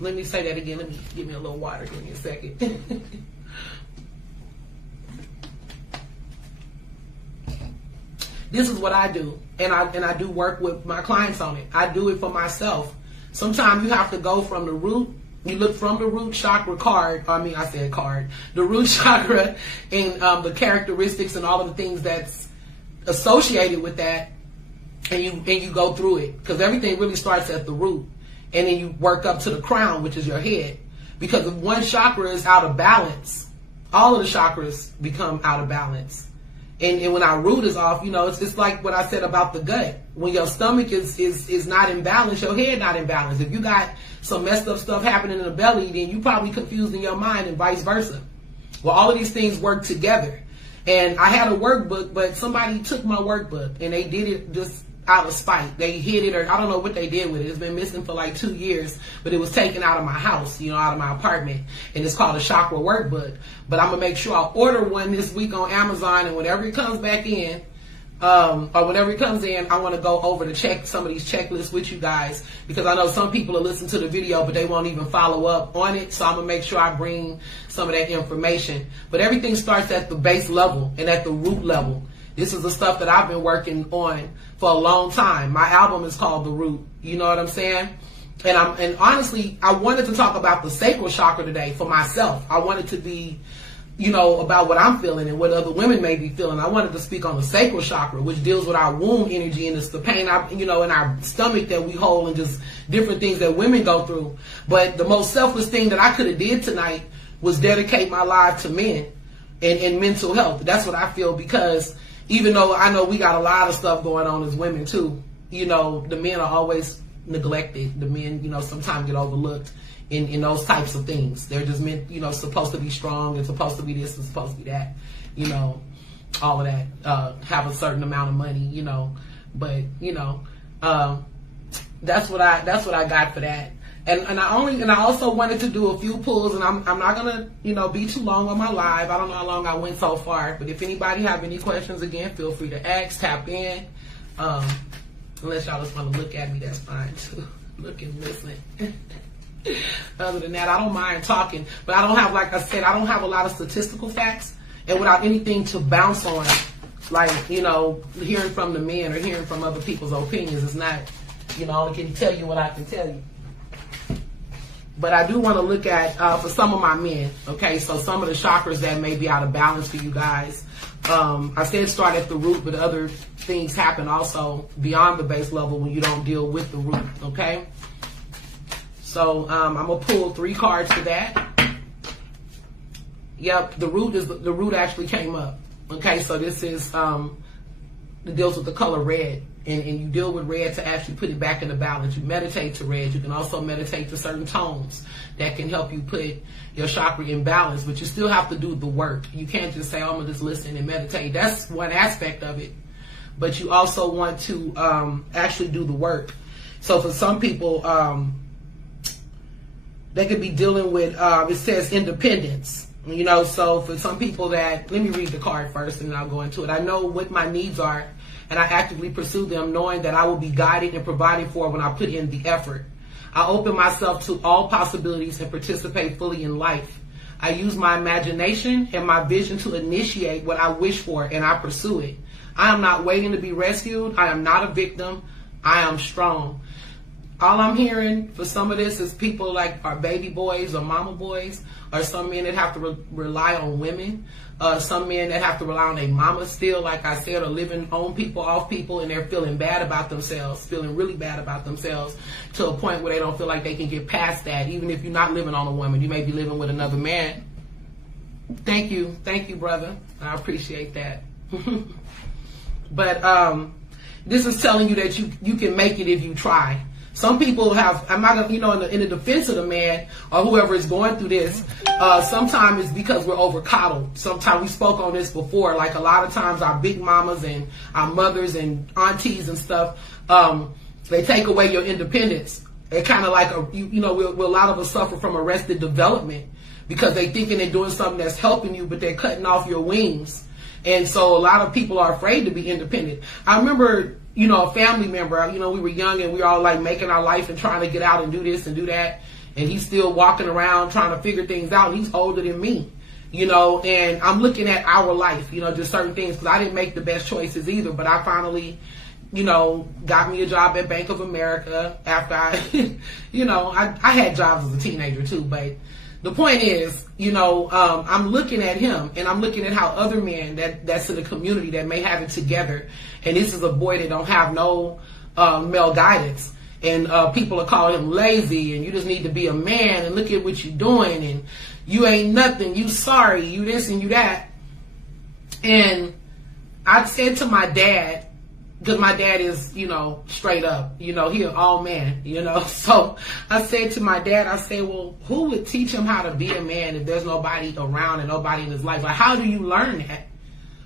Let me say that again. Let me give me a little water. Give me a second. This is what I do, and I do work with my clients on it. I do it for myself. Sometimes you have to go from the root. You look from the root chakra card. The root chakra and the characteristics and all of the things that's associated with that, and you go through it, because everything really starts at the root, and then you work up to the crown, which is your head. Because if one chakra is out of balance, all of the chakras become out of balance. And when our root is off, it's just like what I said about the gut. When your stomach is not in balance, your head not in balance. If you got some messed up stuff happening in the belly, then you probably confused in your mind, and vice versa. Well, all of these things work together. And I had a workbook, but somebody took my workbook and they did it just out of spite. They hid it, or I don't know what they did with it. It's been missing for like 2 years, but it was taken out of my house, out of my apartment, and it's called a chakra workbook. But I'm gonna make sure I order one this week on Amazon, and whenever it comes back in, or whenever it comes in, I want to go over to check some of these checklists with you guys, because I know some people will listen to the video, but they won't even follow up on it. So I'm gonna make sure I bring some of that information. But everything starts at the base level and at the root level. This is the stuff that I've been working on for a long time. My album is called The Root. You know what I'm saying? And honestly, I wanted to talk about the sacral chakra today for myself. I wanted to be, about what I'm feeling and what other women may be feeling. I wanted to speak on the sacral chakra, which deals with our womb energy, and it's the pain, in our stomach that we hold, and just different things that women go through. But the most selfless thing that I could have did tonight was dedicate my life to men and mental health. That's what I feel, because even though I know we got a lot of stuff going on as women too, the men are always neglected. The men, sometimes get overlooked in those types of things. They're just meant, supposed to be strong, and supposed to be this, and supposed to be that, all of that, have a certain amount of money, but, that's what I got for that. And I also wanted to do a few pulls, and I'm not gonna be too long on my live. I don't know how long I went so far, but if anybody have any questions, again, feel free to ask, tap in. Unless y'all just want to look at me, that's fine too. Look and listen. Other than that, I don't mind talking, but I don't have, like I said, I don't have a lot of statistical facts, and without anything to bounce on, like hearing from the men or hearing from other people's opinions is not, I only can tell you what I can tell you. But I do want to look at, for some of my men, okay, so some of the chakras that may be out of balance for you guys. I said start at the root, but other things happen also beyond the base level when you don't deal with the root, okay? So I'm going to pull 3 cards for that. Yep, the root actually came up, okay? So this is, it deals with the color red. And you deal with red to actually put it back into balance. You meditate to red. You can also meditate to certain tones that can help you put your chakra in balance, but you still have to do the work. You can't just say, I'm going to just listen and meditate. That's one aspect of it. But you also want to actually do the work. So for some people, they could be dealing with, it says independence. So for some people that, let me read the card first and then I'll go into it. I know what my needs are, and I actively pursue them, knowing that I will be guided and provided for when I put in the effort. I open myself to all possibilities and participate fully in life. I use my imagination and my vision to initiate what I wish for, and I pursue it. I am not waiting to be rescued. I am not a victim. I am strong. All I'm hearing for some of this is people like our baby boys or mama boys, or some men that have to rely on women. Some men that have to rely on their mama still, like I said, or living on people, off people, and they're feeling bad about themselves, feeling really bad about themselves to a point where they don't feel like they can get past that. Even if you're not living on a woman, you may be living with another man. Thank you, brother. I appreciate that. But this is telling you that you can make it if you try. Some people have, I'm not gonna, in the defense of the man or whoever is going through this, sometimes it's because we're over coddled. Sometimes we spoke on this before, like a lot of times our big mamas and our mothers and aunties and stuff, they take away your independence. They kind of like, a lot of us suffer from arrested development because they thinking they're doing something that's helping you, but they're cutting off your wings. And so a lot of people are afraid to be independent. I remember, a family member, we were young and we were all like making our life and trying to get out and do this and do that. And he's still walking around trying to figure things out. And he's older than me, and I'm looking at our life, just certain things, because I didn't make the best choices either. But I finally, got me a job at Bank of America after I had jobs as a teenager too. But the point is, I'm looking at him and I'm looking at how other men that's in the community that may have it together. And this is a boy that don't have no male guidance. And people are calling him lazy and you just need to be a man and look at what you're doing and you ain't nothing, you sorry, you this and you that. And I said to my dad, because my dad is, straight up, he an all man, So I said to my dad, well, who would teach him how to be a man if there's nobody around and nobody in his life? Like, how do you learn that?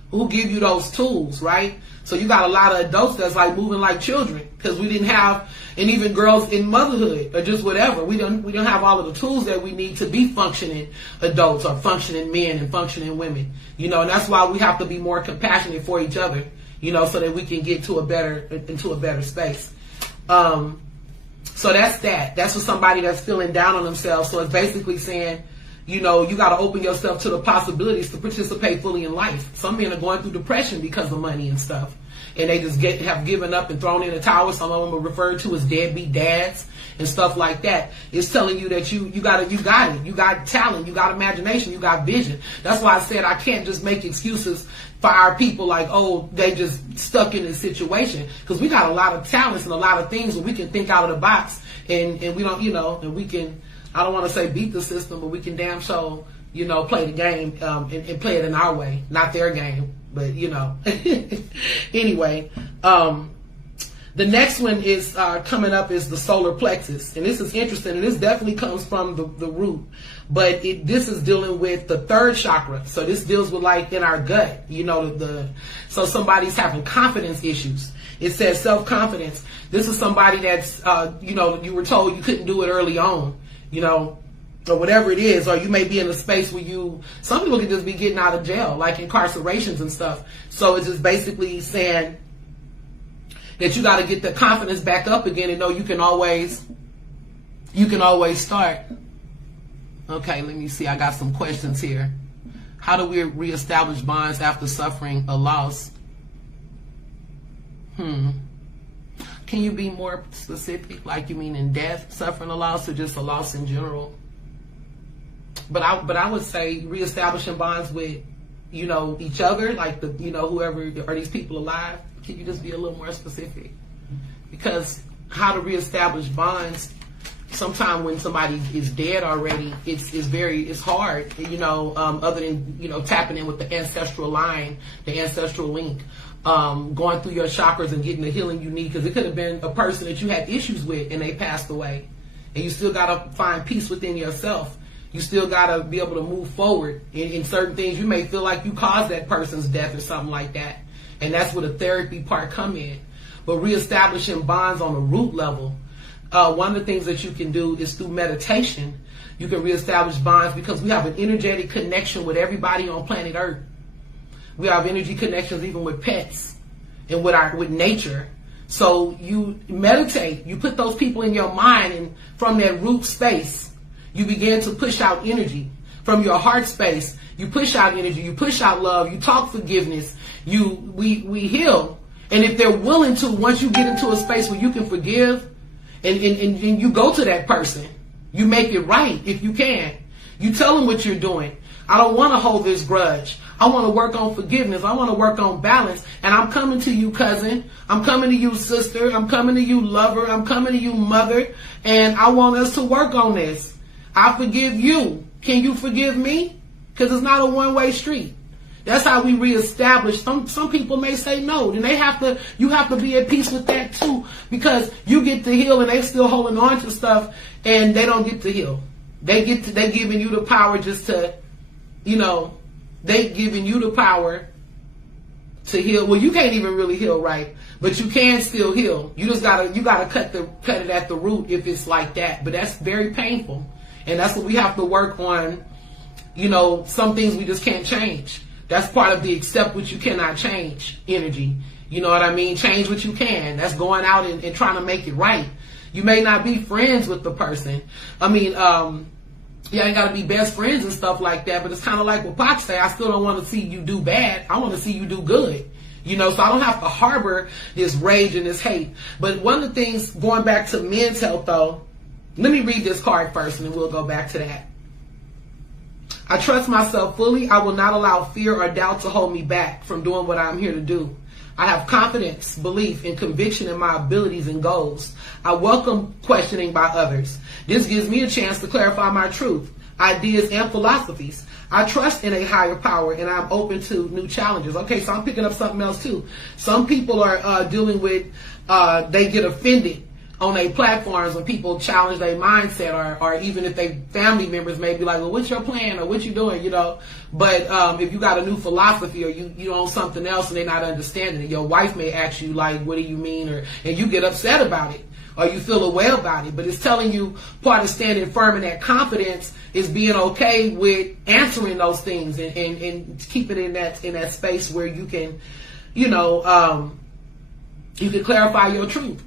Who give you those tools, right? So you got a lot of adults that's like moving like children because we didn't have, and even girls in motherhood or just whatever. We don't have all of the tools that we need to be functioning adults or functioning men and functioning women, and that's why we have to be more compassionate for each other, so that we can get into a better space. So that's that. That's for somebody that's feeling down on themselves. So it's basically saying, you got to open yourself to the possibilities to participate fully in life. Some men are going through depression because of money and stuff. And they just have given up and thrown in the towel. Some of them are referred to as deadbeat dads and stuff like that. It's telling you that you got it. You got talent. You got imagination. You got vision. That's why I said I can't just make excuses for our people like, oh, they just stuck in this situation. Because we got a lot of talents and a lot of things where we can think out of the box. And we don't, and we can, I don't want to say beat the system, but we can damn sure, play the game and play it in our way, not their game. But, anyway, the next one is coming up is the solar plexus. And this is interesting. And this definitely comes from the root. But this is dealing with the third chakra. So this deals with like in our gut, so somebody's having confidence issues. It says self-confidence. This is somebody that's, you were told you couldn't do it early on, or whatever it is, or you may be in a space where some people can just be getting out of jail, like incarcerations and stuff. So it's just basically saying that you got to get the confidence back up again and know you can always start. Okay, let me see. I got some questions here. How do we reestablish bonds after suffering a loss? Can you be more specific? Like you mean in death, suffering a loss, or just a loss in general? But I would say reestablishing bonds with, each other, like whoever, are these people alive? Can you just be a little more specific? Because how to reestablish bonds, sometimes when somebody is dead already, it's hard, other than, tapping in with the ancestral line, the ancestral link, going through your chakras and getting the healing you need, because it could have been a person that you had issues with and they passed away. And you still got to find peace within yourself. You still got to be able to move forward in certain things. You may feel like you caused that person's death or something like that. And that's where the therapy part come in. But reestablishing bonds on a root level, one of the things that you can do is through meditation. You can reestablish bonds because we have an energetic connection with everybody on planet Earth. We have energy connections even with pets and with nature. So you meditate, you put those people in your mind, and from that root space, you begin to push out energy. From your heart space, you push out energy, you push out love, you talk forgiveness, we heal. And if they're willing to, once you get into a space where you can forgive and you go to that person, you make it right if you can. You tell them what you're doing. I don't want to hold this grudge. I want to work on forgiveness. I want to work on balance. And I'm coming to you, cousin. I'm coming to you, sister. I'm coming to you, lover. I'm coming to you, mother. And I want us to work on this. I forgive you. Can you forgive me? Because it's not a one-way street. That's how we reestablish. Some people may say no. Then you have to be at peace with that too. Because you get to heal and they still holding on to stuff and they don't get to heal. They giving you the power just to, they giving you the power to heal. Well, you can't even really heal right, but you can still heal. You just gotta cut it at the root if it's like that. But that's very painful. And that's what we have to work on. Some things we just can't change. That's part of the accept what you cannot change energy. You know what I mean? Change what you can. That's going out and trying to make it right. You may not be friends with the person. I mean, you ain't got to be best friends and stuff like that, but it's kind of like what Pac say, I still don't want to see you do bad. I want to see you do good. You know, so I don't have to harbor this rage and this hate. But one of the things, going back to men's health though, let me read this card first and then we'll go back to that. I trust myself fully. I will not allow fear or doubt to hold me back from doing what I'm here to do. I have confidence, belief, and conviction in my abilities and goals. I welcome questioning by others. This gives me a chance to clarify my truth, ideas, and philosophies. I trust in a higher power, and I'm open to new challenges. Okay, so I'm picking up something else too. Some people are dealing with, they get offended on their platforms when people challenge their mindset, or even if they family members may be like, well, what's your plan, or what you doing, you know? But if you got a new philosophy, or you own something else and they're not understanding it, your wife may ask you like, what do you mean? And you get upset about it, or you feel a way about it. But it's telling you part of standing firm in that confidence is being okay with answering those things and keeping it in that space where you can, you know, you can clarify your truth,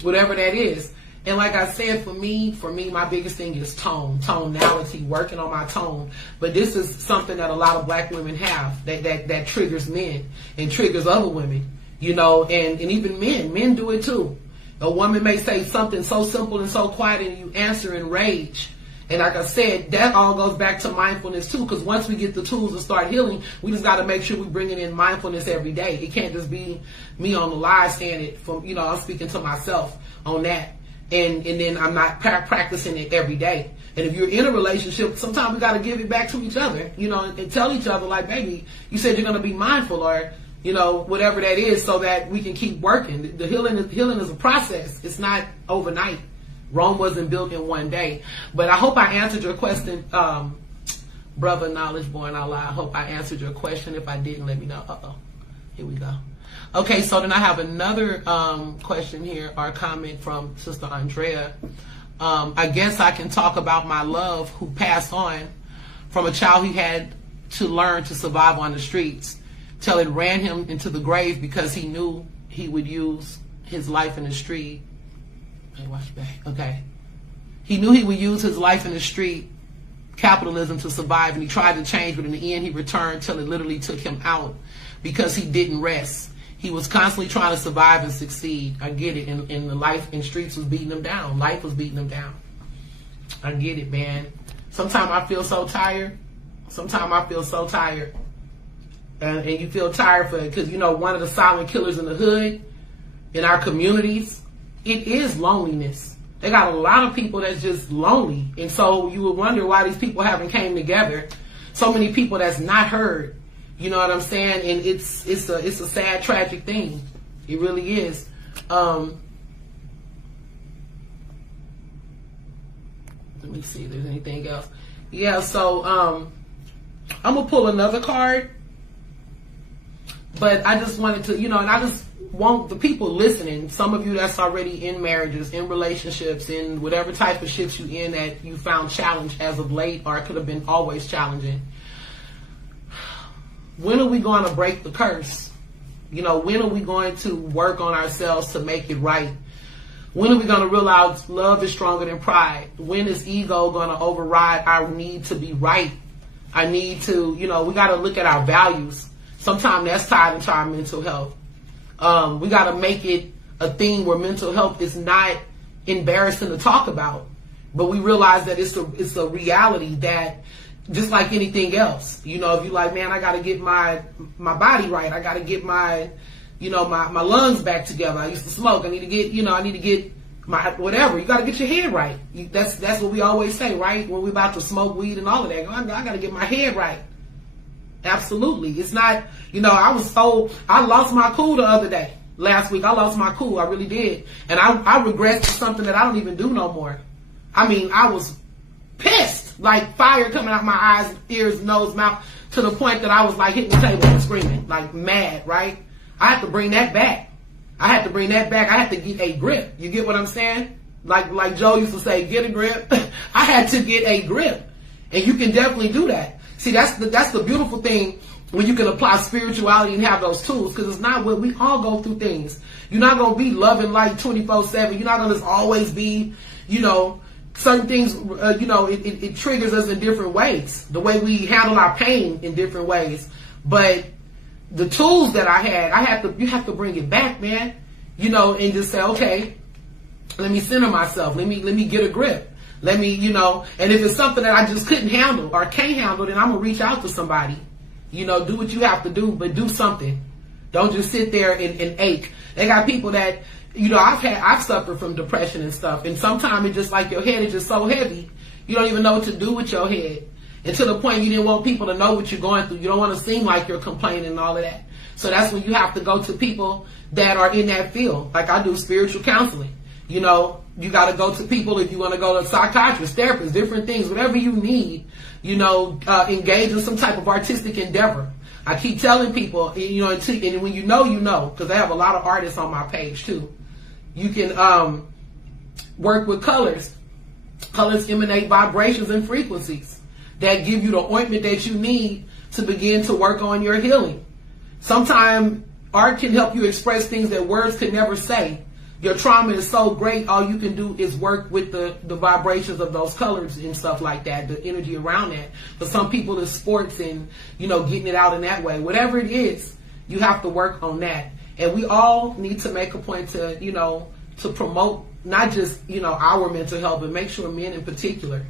whatever that is. And like I said, for me, my biggest thing is tonality, working on my tone. But this is something that a lot of black women have that triggers men and triggers other women, you know, and even men do it too. A woman may say something so simple and so quiet and you answer in rage. And like I said, that all goes back to mindfulness too, because once we get the tools to start healing, we just got to make sure we bring it in mindfulness every day. It can't just be me on the live saying it from, you know, I'm speaking to myself on that. And then I'm not practicing it every day. And if you're in a relationship, sometimes we got to give it back to each other, you know, and tell each other like, baby, you said you're going to be mindful, or, you know, whatever that is, so that we can keep working. The healing is a process. It's not overnight. Rome wasn't built in one day. But I hope I answered your question, brother Knowledge Born Out Loud. I hope I answered your question. If I didn't, let me know. Here we go. Okay, so then I have another question here, or comment from Sister Andrea. I guess I can talk about my love who passed on from a child he had to learn to survive on the streets till it ran him into the grave because he knew he would use his life in the street. Okay, watch back. Okay. He knew he would use his life in the street, capitalism, to survive, and he tried to change, but in the end he returned till it literally took him out because he didn't rest. He was constantly trying to survive and succeed. I get it. And the life in streets was beating him down. Life was beating him down. I get it, man. Sometimes I feel so tired. And you feel tired because, you know, one of the silent killers in the hood, in our communities, it is loneliness. They got a lot of people that's just lonely. And so you would wonder why these people haven't came together. So many people that's not heard. You know what I'm saying? And it's a sad, tragic thing. It really is. Let me see if there's anything else. Yeah, so I'm going to pull another card. But I just wanted to, you know, and I just want the people listening, some of you that's already in marriages, in relationships, in whatever type of shit you in that you found challenge as of late, or it could have been always challenging. When are we going to break the curse? You know, when are we going to work on ourselves to make it right? When are we going to realize love is stronger than pride? When is ego going to override our need to be right? I need to, you know, we got to look at our values. Sometimes that's tied into our mental health. We got to make it a thing where mental health is not embarrassing to talk about, but we realize that it's a reality that, just like anything else, you know, if you're like, man, I got to get my body right. I got to get my lungs back together. I used to smoke. I need to get my whatever. You got to get your head right. That's what we always say, right? When we're about to smoke weed and all of that, I got to get my head right. Absolutely. It's not, you know, I lost my cool the other day. Last week, I lost my cool. I really did. And I regret something that I don't even do no more. I mean, I was pissed, like fire coming out my eyes, ears, nose, mouth, to the point that I was like hitting the table and screaming, like mad, right? I had to bring that back. I had to get a grip. You get what I'm saying? Like Joe used to say, get a grip. I had to get a grip. And you can definitely do that. See, that's the beautiful thing when you can apply spirituality and have those tools, because it's not what we all go through things. You're not going to be loving light 24/7. You're not going to just always be, certain things, it triggers us in different ways. The way we handle our pain in different ways. But the tools that you have to bring it back, man, and just say, okay, let me center myself. Let me get a grip. Let me, and if it's something that I just couldn't handle or can't handle, then I'm going to reach out to somebody. Do what you have to do, but do something. Don't just sit there and ache. They got people that, I've suffered from depression and stuff. And sometimes it's just like your head is just so heavy. You don't even know what to do with your head. And to the point you didn't want people to know what you're going through. You don't want to seem like you're complaining and all of that. So that's when you have to go to people that are in that field. Like I do spiritual counseling. You got to go to people if you want to go to psychiatrists, therapists, different things, whatever you need, engage in some type of artistic endeavor. I keep telling people, and when you know, because I have a lot of artists on my page too. You can work with colors. Colors emanate vibrations and frequencies that give you the ointment that you need to begin to work on your healing. Sometimes art can help you express things that words could never say. Your trauma is so great, all you can do is work with the vibrations of those colors and stuff like that, the energy around that. For some people, it's sports and, getting it out in that way. Whatever it is, you have to work on that. And we all need to make a point to, to promote not just, our mental health, but make sure men in particular,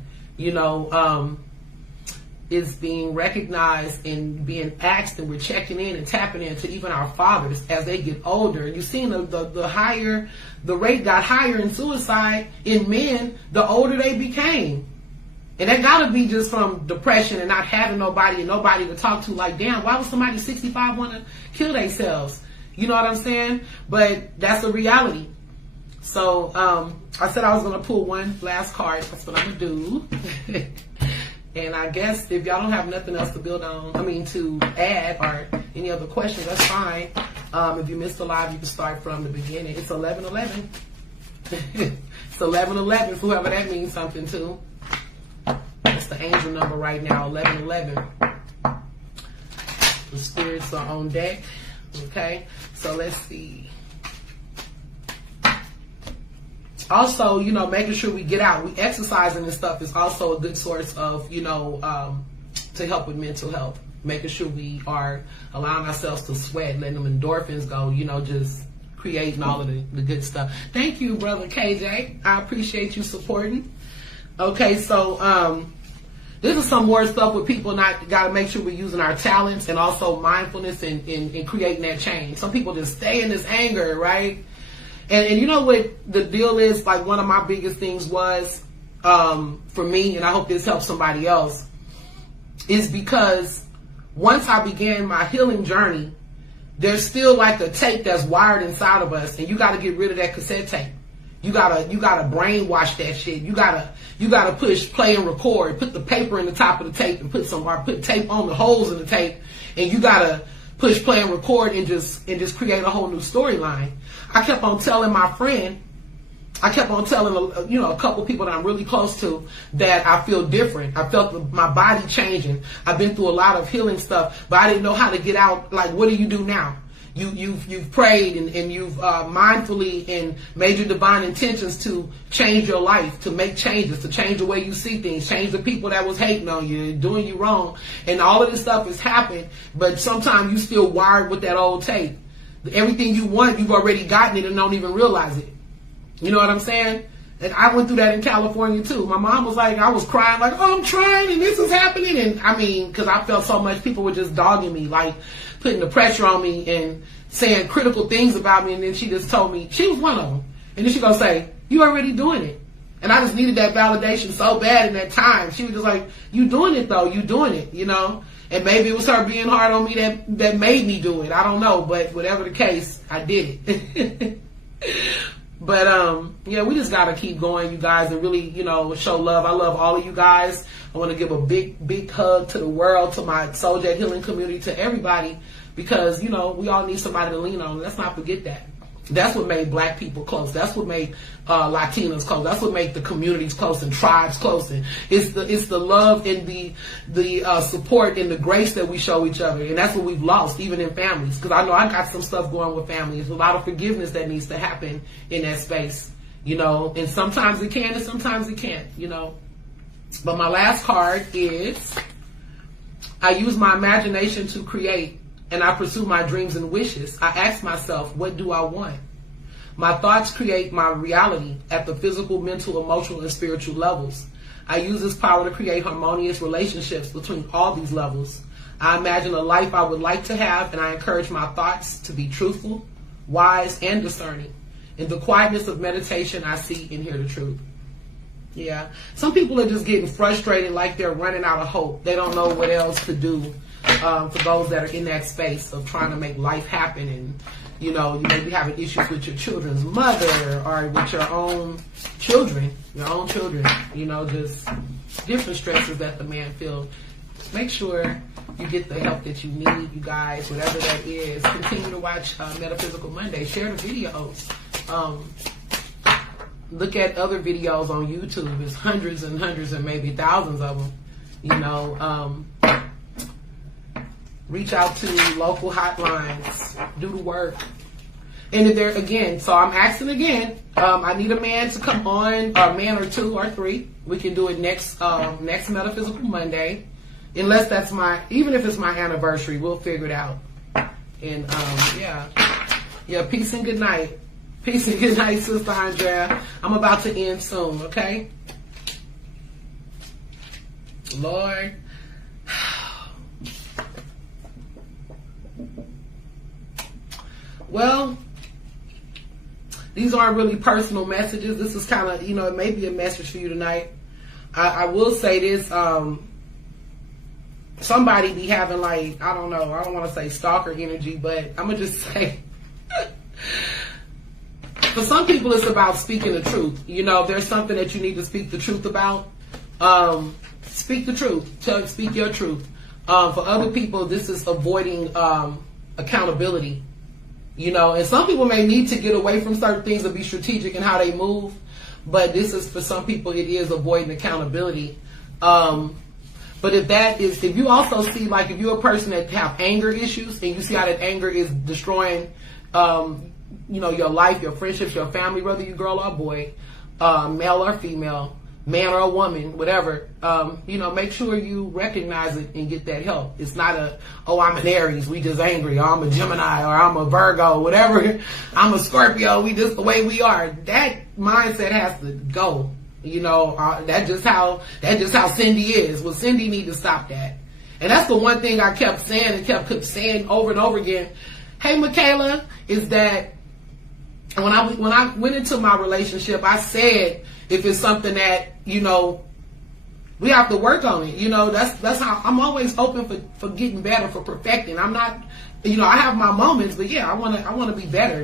is being recognized and being asked, and we're checking in and tapping into even our fathers as they get older. You've seen the rate got higher in suicide in men the older they became. And that gotta be just from depression and not having nobody to talk to. Like, damn, why would somebody 65 want to kill themselves? You know what I'm saying? But that's a reality. So I said I was gonna pull one last card. That's what I'm gonna do. And I guess if y'all don't have nothing else to to add or any other questions, that's fine. If you missed the live, you can start from the beginning. It's 11:11. It's 11:11, for whoever that means something to. It's the angel number right now, 11:11. The spirits are on deck. Okay, so let's see. Also, making sure we get out. We exercising and stuff is also a good source of, to help with mental health. Making sure we are allowing ourselves to sweat, letting them endorphins go, just creating all of the good stuff. Thank you, brother KJ. I appreciate you supporting. Okay, so this is some more stuff with people got to make sure we're using our talents and also mindfulness and creating that change. Some people just stay in this anger, right? And you know what the deal is? Like, one of my biggest things was, for me, and I hope this helps somebody else, is because once I began my healing journey, there's still like a tape that's wired inside of us, and you got to get rid of that cassette tape. You gotta brainwash that shit. You gotta push play and record. Put the paper in the top of the tape and put tape on the holes in the tape, and you gotta push play and record and just create a whole new storyline. I kept on telling my friend, a couple people that I'm really close to, that I feel different. I felt my body changing. I've been through a lot of healing stuff, but I didn't know how to get out. Like, what do you do now? You've prayed and you've mindfully and made your divine intentions to change your life, to make changes, to change the way you see things, change the people that was hating on you, doing you wrong, and all of this stuff has happened. But sometimes you still wired with that old tape. Everything you want, you've already gotten it and don't even realize it. You know what I'm saying? And I went through that in California too. My mom was like, I was crying like, oh, I'm trying and this is happening. And because I felt so much, people were just dogging me, like putting the pressure on me and saying critical things about me. And then she just told me, she was one of them. And then she gonna say, you already doing it. And I just needed that validation so bad in that time. She was just like, you doing it though, you doing it, And maybe it was her being hard on me that made me do it. I don't know, but whatever the case, I did it. But we just gotta keep going, you guys, and really, show love. I love all of you guys. I want to give a big hug to the world, to my Soul Jet Healing community, to everybody, because we all need somebody to lean on. Let's not forget that. That's what made black people close. That's what made Latinos close. That's what made the communities close and tribes close. And it's the love and the support and the grace that we show each other. And that's what we've lost, even in families. Because I know I got some stuff going with families. There's a lot of forgiveness that needs to happen in that space, you know. And sometimes it can and sometimes it can't, you know. But my last card is, I use my imagination to create, and I pursue my dreams and wishes. I ask myself, what do I want? My thoughts create my reality at the physical, mental, emotional, and spiritual levels. I use this power to create harmonious relationships between all these levels. I imagine a life I would like to have, and I encourage my thoughts to be truthful, wise, and discerning. In the quietness of meditation, I see and hear the truth. Yeah. Some people are just getting frustrated, like they're running out of hope. They don't know what else to do. For those that are in that space of trying to make life happen, and you know, you may be having issues with your children's mother or with your own children, you know, just different stresses that the man feels. Make sure you get the help that you need, you guys, whatever that is. Continue to watch Metaphysical Monday. Share the videos. Look at other videos on YouTube. There's hundreds and hundreds and maybe thousands of them, you know. Reach out to local hotlines. Do the work. And if there, again, so I'm asking again, I need a man to come on, a man or two or three. We can do it next Metaphysical Monday. Unless that's even if it's my anniversary, we'll figure it out. And yeah, peace and good night. Peace and good night, Sister Andrea. I'm about to end soon, okay? Lord. Well, these aren't really personal messages. This is kind of, you know, it may be a message for you tonight. I will say this. Somebody be having, like, I don't know, I don't want to say stalker energy, but I'm going to just say, for some people it's about speaking the truth. You know, if there's something that you need to speak the truth about, speak the truth. Speak your truth. For other people, this is avoiding accountability. You know, and some people may need to get away from certain things and be strategic in how they move. But this is, for some people, it is avoiding accountability. But if you also see, like, if you're a person that have anger issues and you see how that anger is destroying, you know, your life, your friendships, your family, whether you girl or boy, male or female, man or a woman, whatever, you know, make sure you recognize it and get that help. It's not I'm an Aries, we just angry, or I'm a Gemini, or I'm a Virgo, whatever, I'm a Scorpio, we just the way we are. That mindset has to go. You know, that's just how Cindy is. Well, Cindy need to stop that. And that's the one thing I kept saying and kept saying over and over again. Hey, Michaela, is that when I went into my relationship, I said, if it's something that, you know, we have to work on it. You know, that's how I'm always open for getting better, for perfecting. I'm not, you know, I have my moments, but yeah, I want to be better.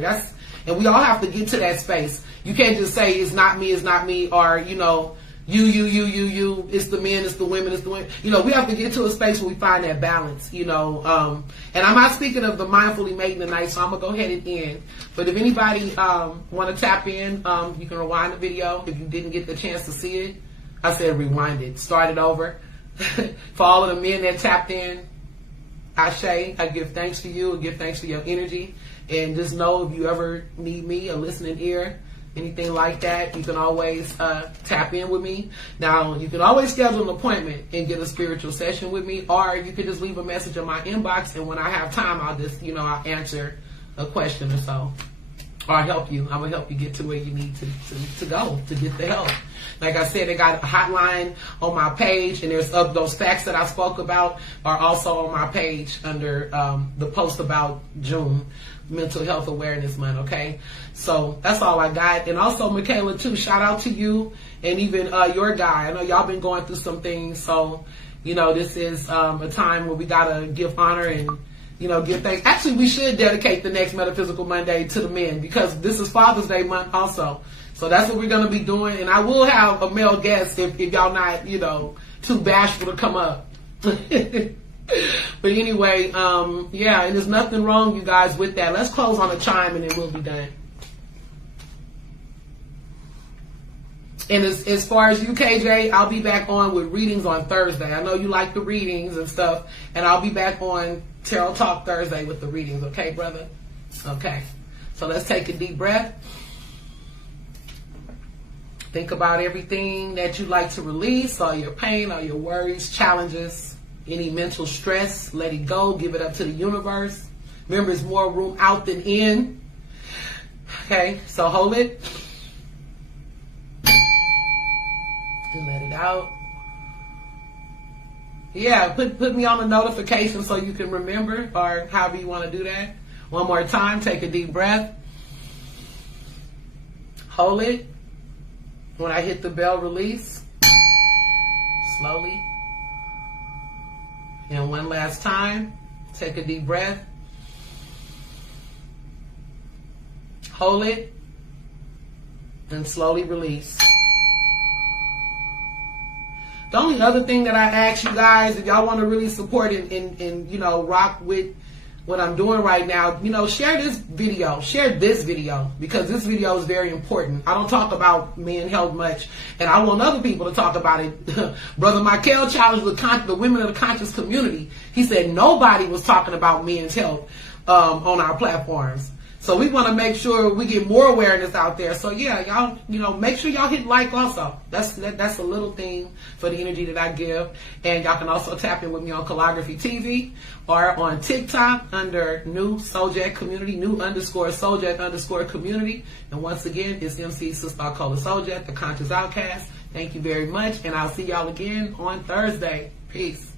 And we all have to get to that space. You can't just say it's not me, or, you know, you, it's the men, it's the women, it's the women. You know, we have to get to a space where we find that balance, you know. And I'm not speaking of the mindfully mating tonight, so I'm going to go ahead and end. But if anybody want to tap in, you can rewind the video if you didn't get the chance to see it. I said rewind it. Start it over. For all of the men that tapped in, Ashe, I give thanks for you and give thanks for your energy. And just know, if you ever need me, a listening ear, anything like that, you can always tap in with me. Now, you can always schedule an appointment and get a spiritual session with me, or you can just leave a message in my inbox, and when I have time, I'll just, you know, I'll answer a question or so. Or I'll help you. I'm going to help you get to where you need to go to get the help. Like I said, they got a hotline on my page, and there's those facts that I spoke about are also on my page under the post about June, Mental Health Awareness Month, okay? So that's all I got. And also, Michaela, too, shout out to you and even your guy. I know y'all been going through some things, so, you know, this is a time where we got to give honor and, you know, give thanks. Actually, we should dedicate the next Metaphysical Monday to the men, because this is Father's Day month also. So that's what we're going to be doing. And I will have a male guest if y'all not, you know, too bashful to come up. But anyway, yeah, and there's nothing wrong, you guys, with that. Let's close on a chime and then we'll be done. And as far as you, KJ, I'll be back on with readings on Thursday. I know you like the readings and stuff, and I'll be back on Tarot Talk Thursday with the readings. Okay, brother? Okay. So let's take a deep breath. Think about everything that you'd like to release, all your pain, all your worries, challenges, any mental stress. Let it go. Give it up to the universe. Remember, there's more room out than in. Okay, so hold it. And let it out. Yeah, put me on the notification so you can remember, or however you want to do that. One more time, take a deep breath. Hold it. When I hit the bell, release. Slowly. And one last time, take a deep breath. Hold it. And slowly release. The only other thing that I ask you guys, if y'all want to really support and you know, rock with what I'm doing right now, you know, share this video, because this video is very important. I don't talk about men's health much, and I want other people to talk about it. Brother Michael challenged the women of the conscious community. He said nobody was talking about men's health on our platforms. So we want to make sure we get more awareness out there. So yeah, y'all, you know, make sure y'all hit like also. That's a little thing for the energy that I give. And y'all can also tap in with me on Calligraphy TV or on TikTok under new Souljack Community, new_Souljack_community. And once again, it's MC Sister Alcola Souljack, the Conscious Outcast. Thank you very much. And I'll see y'all again on Thursday. Peace.